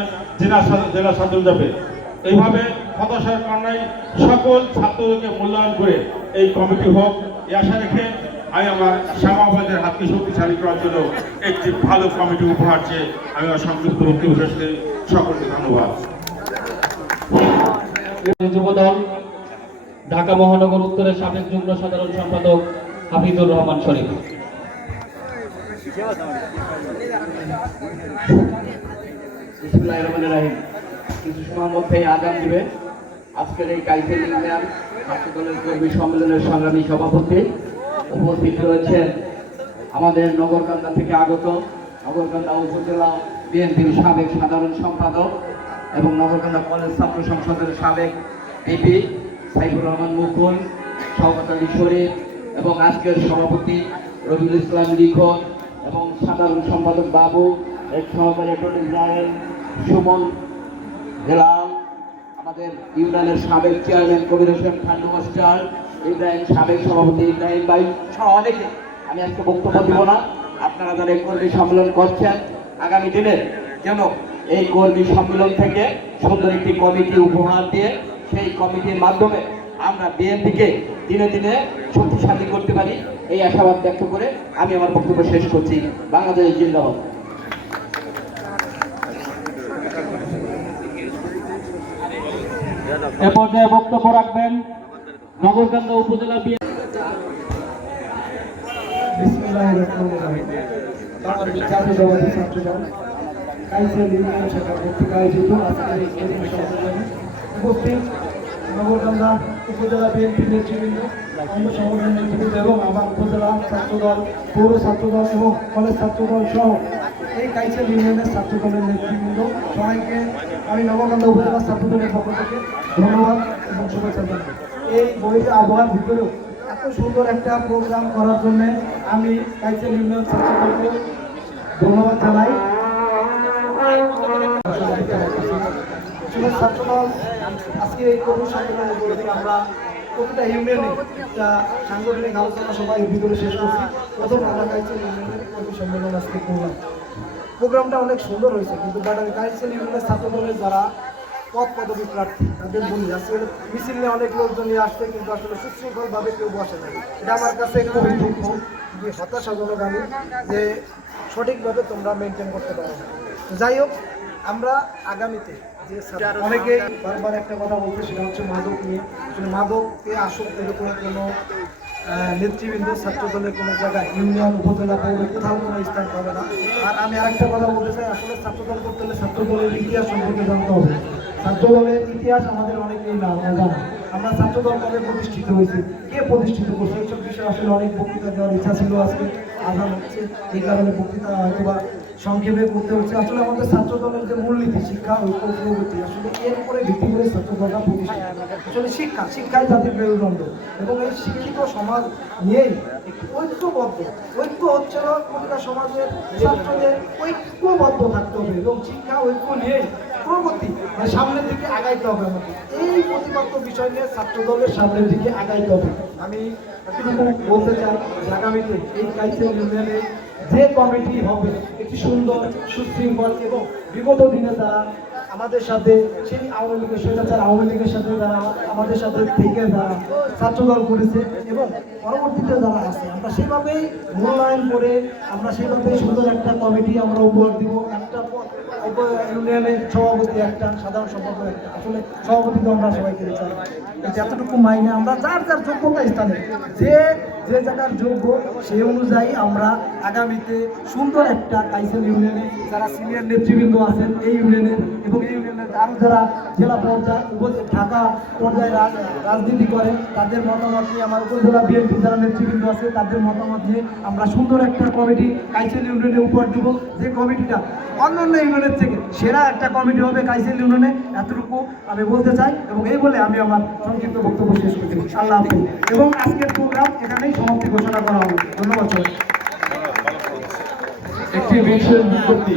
জেলা ছাত্র যাবে। এইভাবে হতাশার কারণ নাই। সকল ছাত্রদেরকে মূল্যায়ন করে এই কমিটি হোক এই আশা রেখে আমি আমার শ্যামাবাদের হাতকে শক্তিশালী করার জন্য একটি ভালো কমিটি উপহার চেয়ে আমি আমার সংযুক্ত বক্তব্য শেষ করি। সকলকে ধন্যবাদ। যুবদল ঢাকা মহানগর উত্তরের সাবেক যুগ্ম সাধারণ সম্পাদক হাফিজুর রহমান শরীফ। বিসমিল্লাহির রহমানির রহিম। কিছু সময়ের মধ্যেই আগাম দিবে আজকের এই কাইসেল ইউনিয়ন ছাত্রদলের কর্মী সম্মেলনের সংগ্রামী সভাপতি উপস্থিত রয়েছেন আমাদের নগরকান্দা থেকে আগত নগরকান্দা উপজেলা বিএনপির সাবেক সাধারণ সম্পাদক এবং নগরকান্দা কলেজ ছাত্র সংসদের সাবেক এপি সাইফুর রহমান মুকুল, শওকত আলী শরীফ এবং আজকের সভাপতি রবিউল ইসলাম লিখন এবং সাধারণ সম্পাদক বাবু, এক সহকারী অ্যাটর্নি জেনারেল সুমন হেলাল, আমাদের ইউনিয়নের সাবেক চেয়ারম্যান কবির হোসেন খান্ডু মাস্টার, ইব্রাহিম সাবেক সভাপতি ইব্রাহিম ভাই সহ অনেকে। আমি আজকে বক্তব্য দিব না। আপনারা যারা এই কর্মী সম্মেলন করছেন আগামী দিনে যেন এই কর্মী সম্মেলন থেকে সুন্দর একটি কমিটি উপহার দিয়ে সেই কমিটির মাধ্যমে আমরা বিএনপিকে দিনে দিনে শক্তিশালী করতে পারি এই আশাবাদ ব্যক্ত করে আমি আমার বক্তব্য শেষ করছি। বাংলাদেশ জিন্দাবাদ। এ পর্যায়ে বক্তব্য রাখবেন নগরকান্দা উপজেলা বিসমিল্লাহির রহমানির রহিম। বাংলাদেশ জাতীয়তাবাদী ছাত্রদল কাইসেল ইউনিয়ন শাখা কর্তৃক আয়োজিত আজকের এই কর্মী সম্মেলনে উপস্থিত নগরকান্দা উপজেলা বিএনপি নেতৃবৃন্দ, অন্য সংগঠনের নেতৃবৃন্দ এবং আমার উপজেলা ছাত্রদল, পৌর ছাত্রদল এবং কলেজ ছাত্রদল সহ এই কাইসেল ইউনিয়নের ছাত্রদলের নেতৃবৃন্দ সবাইকে আমি নগরকান্দা উপজেলা ছাত্রদলের পক্ষ থেকে ধন্যবাদ এবং শুভেচ্ছা জানাই। এই বইয়ের আবহাওয়ার ভিতরেও এত সুন্দর একটা প্রোগ্রাম করার জন্য আমি কাইসেল ইউনিয়ন ছাত্রদলকে ধন্যবাদ জানাই। ছাত্রদল আজকে এই কর্মী সম্মেলন উপলক্ষে আমরা প্রতিটা ইউনিয়নে একটা সাংগঠনিক আলোচনা সভায় ভিতরে শেষ করছি। প্রথম আমরা কাইসেল ইউনিয়নের কর্মী সম্মেলন আজকে করলাম। প্রোগ্রামটা অনেক সুন্দর হয়েছে, কিন্তু কাইসেল ইউনিয়নের ছাত্রদলের যারা পদ পদবী প্রার্থী তাদের বলি আসলে মিছিল নিয়ে অনেক লোকজন নিয়ে আসছে, কিন্তু আসলে সুশৃঙ্খলভাবে কেউ বসে না। এটা আমার কাছে খুবই দুঃখ, খুবই হতাশাজনক আমি যে সঠিকভাবে তোমরা মেনটেন করতে পারো না। যাই হোক, আমরা আগামীতে যে অনেকে বারবার একটা কথা বলতে, সেটা হচ্ছে মাদক নিয়ে। আসলে মাদককে আসক্ত এরকম কোনো নেতৃবৃন্দ ছাত্রদলের কোনো জায়গায় ইউনিয়ন, উপজেলা, পৌর কোথাও কোনো স্থান পাবে না। আর আমি আরেকটা কথা বলতে চাই, আসলে ছাত্রদল করতে হলে ছাত্রদলের ইতিহাস সম্পর্কে জানতে হবে। ছাত্রদলের ইতিহাস আমাদের অনেকেই না জানা। আমরা ছাত্রদল কবে প্রতিষ্ঠিত হয়েছে, কে প্রতিষ্ঠিত করছে, এইসব বিষয়ে আসলে অনেক বক্তৃতা দেওয়ার ইচ্ছা ছিল। আজকে আজান হচ্ছে, এই কারণে বক্তৃতা হয়তো বা সংক্ষেপে করতে হচ্ছে। আসলে আমাদের ছাত্রদলের যে মূলনীতি, শিক্ষা ঐক্য প্রগতি, আসলে এর উপরে ভিত্তি করে ছাত্রদলটা প্রতিষ্ঠিত। আসলে শিক্ষাই জাতির মেরুদণ্ড, এবং এই শিক্ষিত সমাজ নিয়েই একটি ঐক্য হচ্ছে না। প্রতিটা সমাজের ছাত্রদের ঐক্যবদ্ধ থাকতে হবে এবং শিক্ষা ঐক্য নিয়েই প্রগতি, মানে সামনের দিকে আগাইতে হবে। আমাদের এই প্রতিপাদ্য বিষয় নিয়ে ছাত্রদলের সামনের দিকে আগাইতে হবে। আমি এতটুকু বলতে চাই যে আগামীতে এই কাইসেল ইউনিয়নে যে কমিটি হবে একটি সুন্দর, সুশৃঙ্খল এবং বিগত দিনে যারা আমাদের সাথে সেই আওয়ামী লীগের স্বৈরাচার আওয়ামী লীগের সাথে যারা আমাদের সাথে থেকে যারা ছাত্রদল করেছে এবং পরবর্তীতে যারা আছে, আমরা সেভাবেই মূল্যায়ন করে আমরা সেভাবেই সুন্দর একটা কমিটি আমরা উপহার দিব। একটা ইউনিয়নের সভাপতি একটা, সাধারণ সম্পাদক একটা। আসলে সভাপতি তো আমরা সবাইকে দিতে হবে, এতটুকু মাইনে আমরা যার যার যোগ্যতা স্থানে যে যে জায়গার যোগ্য সেই অনুযায়ী আমরা আগামীতে সুন্দর একটা কাইসেল ইউনিয়নে যারা সিনিয়র নেতৃবৃন্দ আছেন এই ইউনিয়নের এবং এই ইউনিয়নের আরও যারা জেলা পর্যায়ে ঢাকা পর্যায়ে রাজনীতি করে তাদের মতামত নিয়ে, আমার উপজেলা বিএনপি যারা নেতৃবৃন্দ আছে তাদের মতামত নিয়ে আমরা সুন্দর একটা কমিটি কাইসেল ইউনিয়নে উপহার দিব, যে কমিটিটা অন্যান্য ইউনিয়নের থেকে সেরা একটা কমিটি হবে কাইসেল ইউনিয়নে। এতটুকু আমি বলতে চাই এবং এই বলে আমি আমার সংক্ষিপ্ত বক্তব্য শেষ করছি। আল্লাহ হাফেজ। এবং আজকের প্রোগ্রাম এখানেই সমাপ্তি ঘোষণা করা হবে। ধন্যবাদ সবাই। একটি বিশেষ বিজ্ঞপ্তি।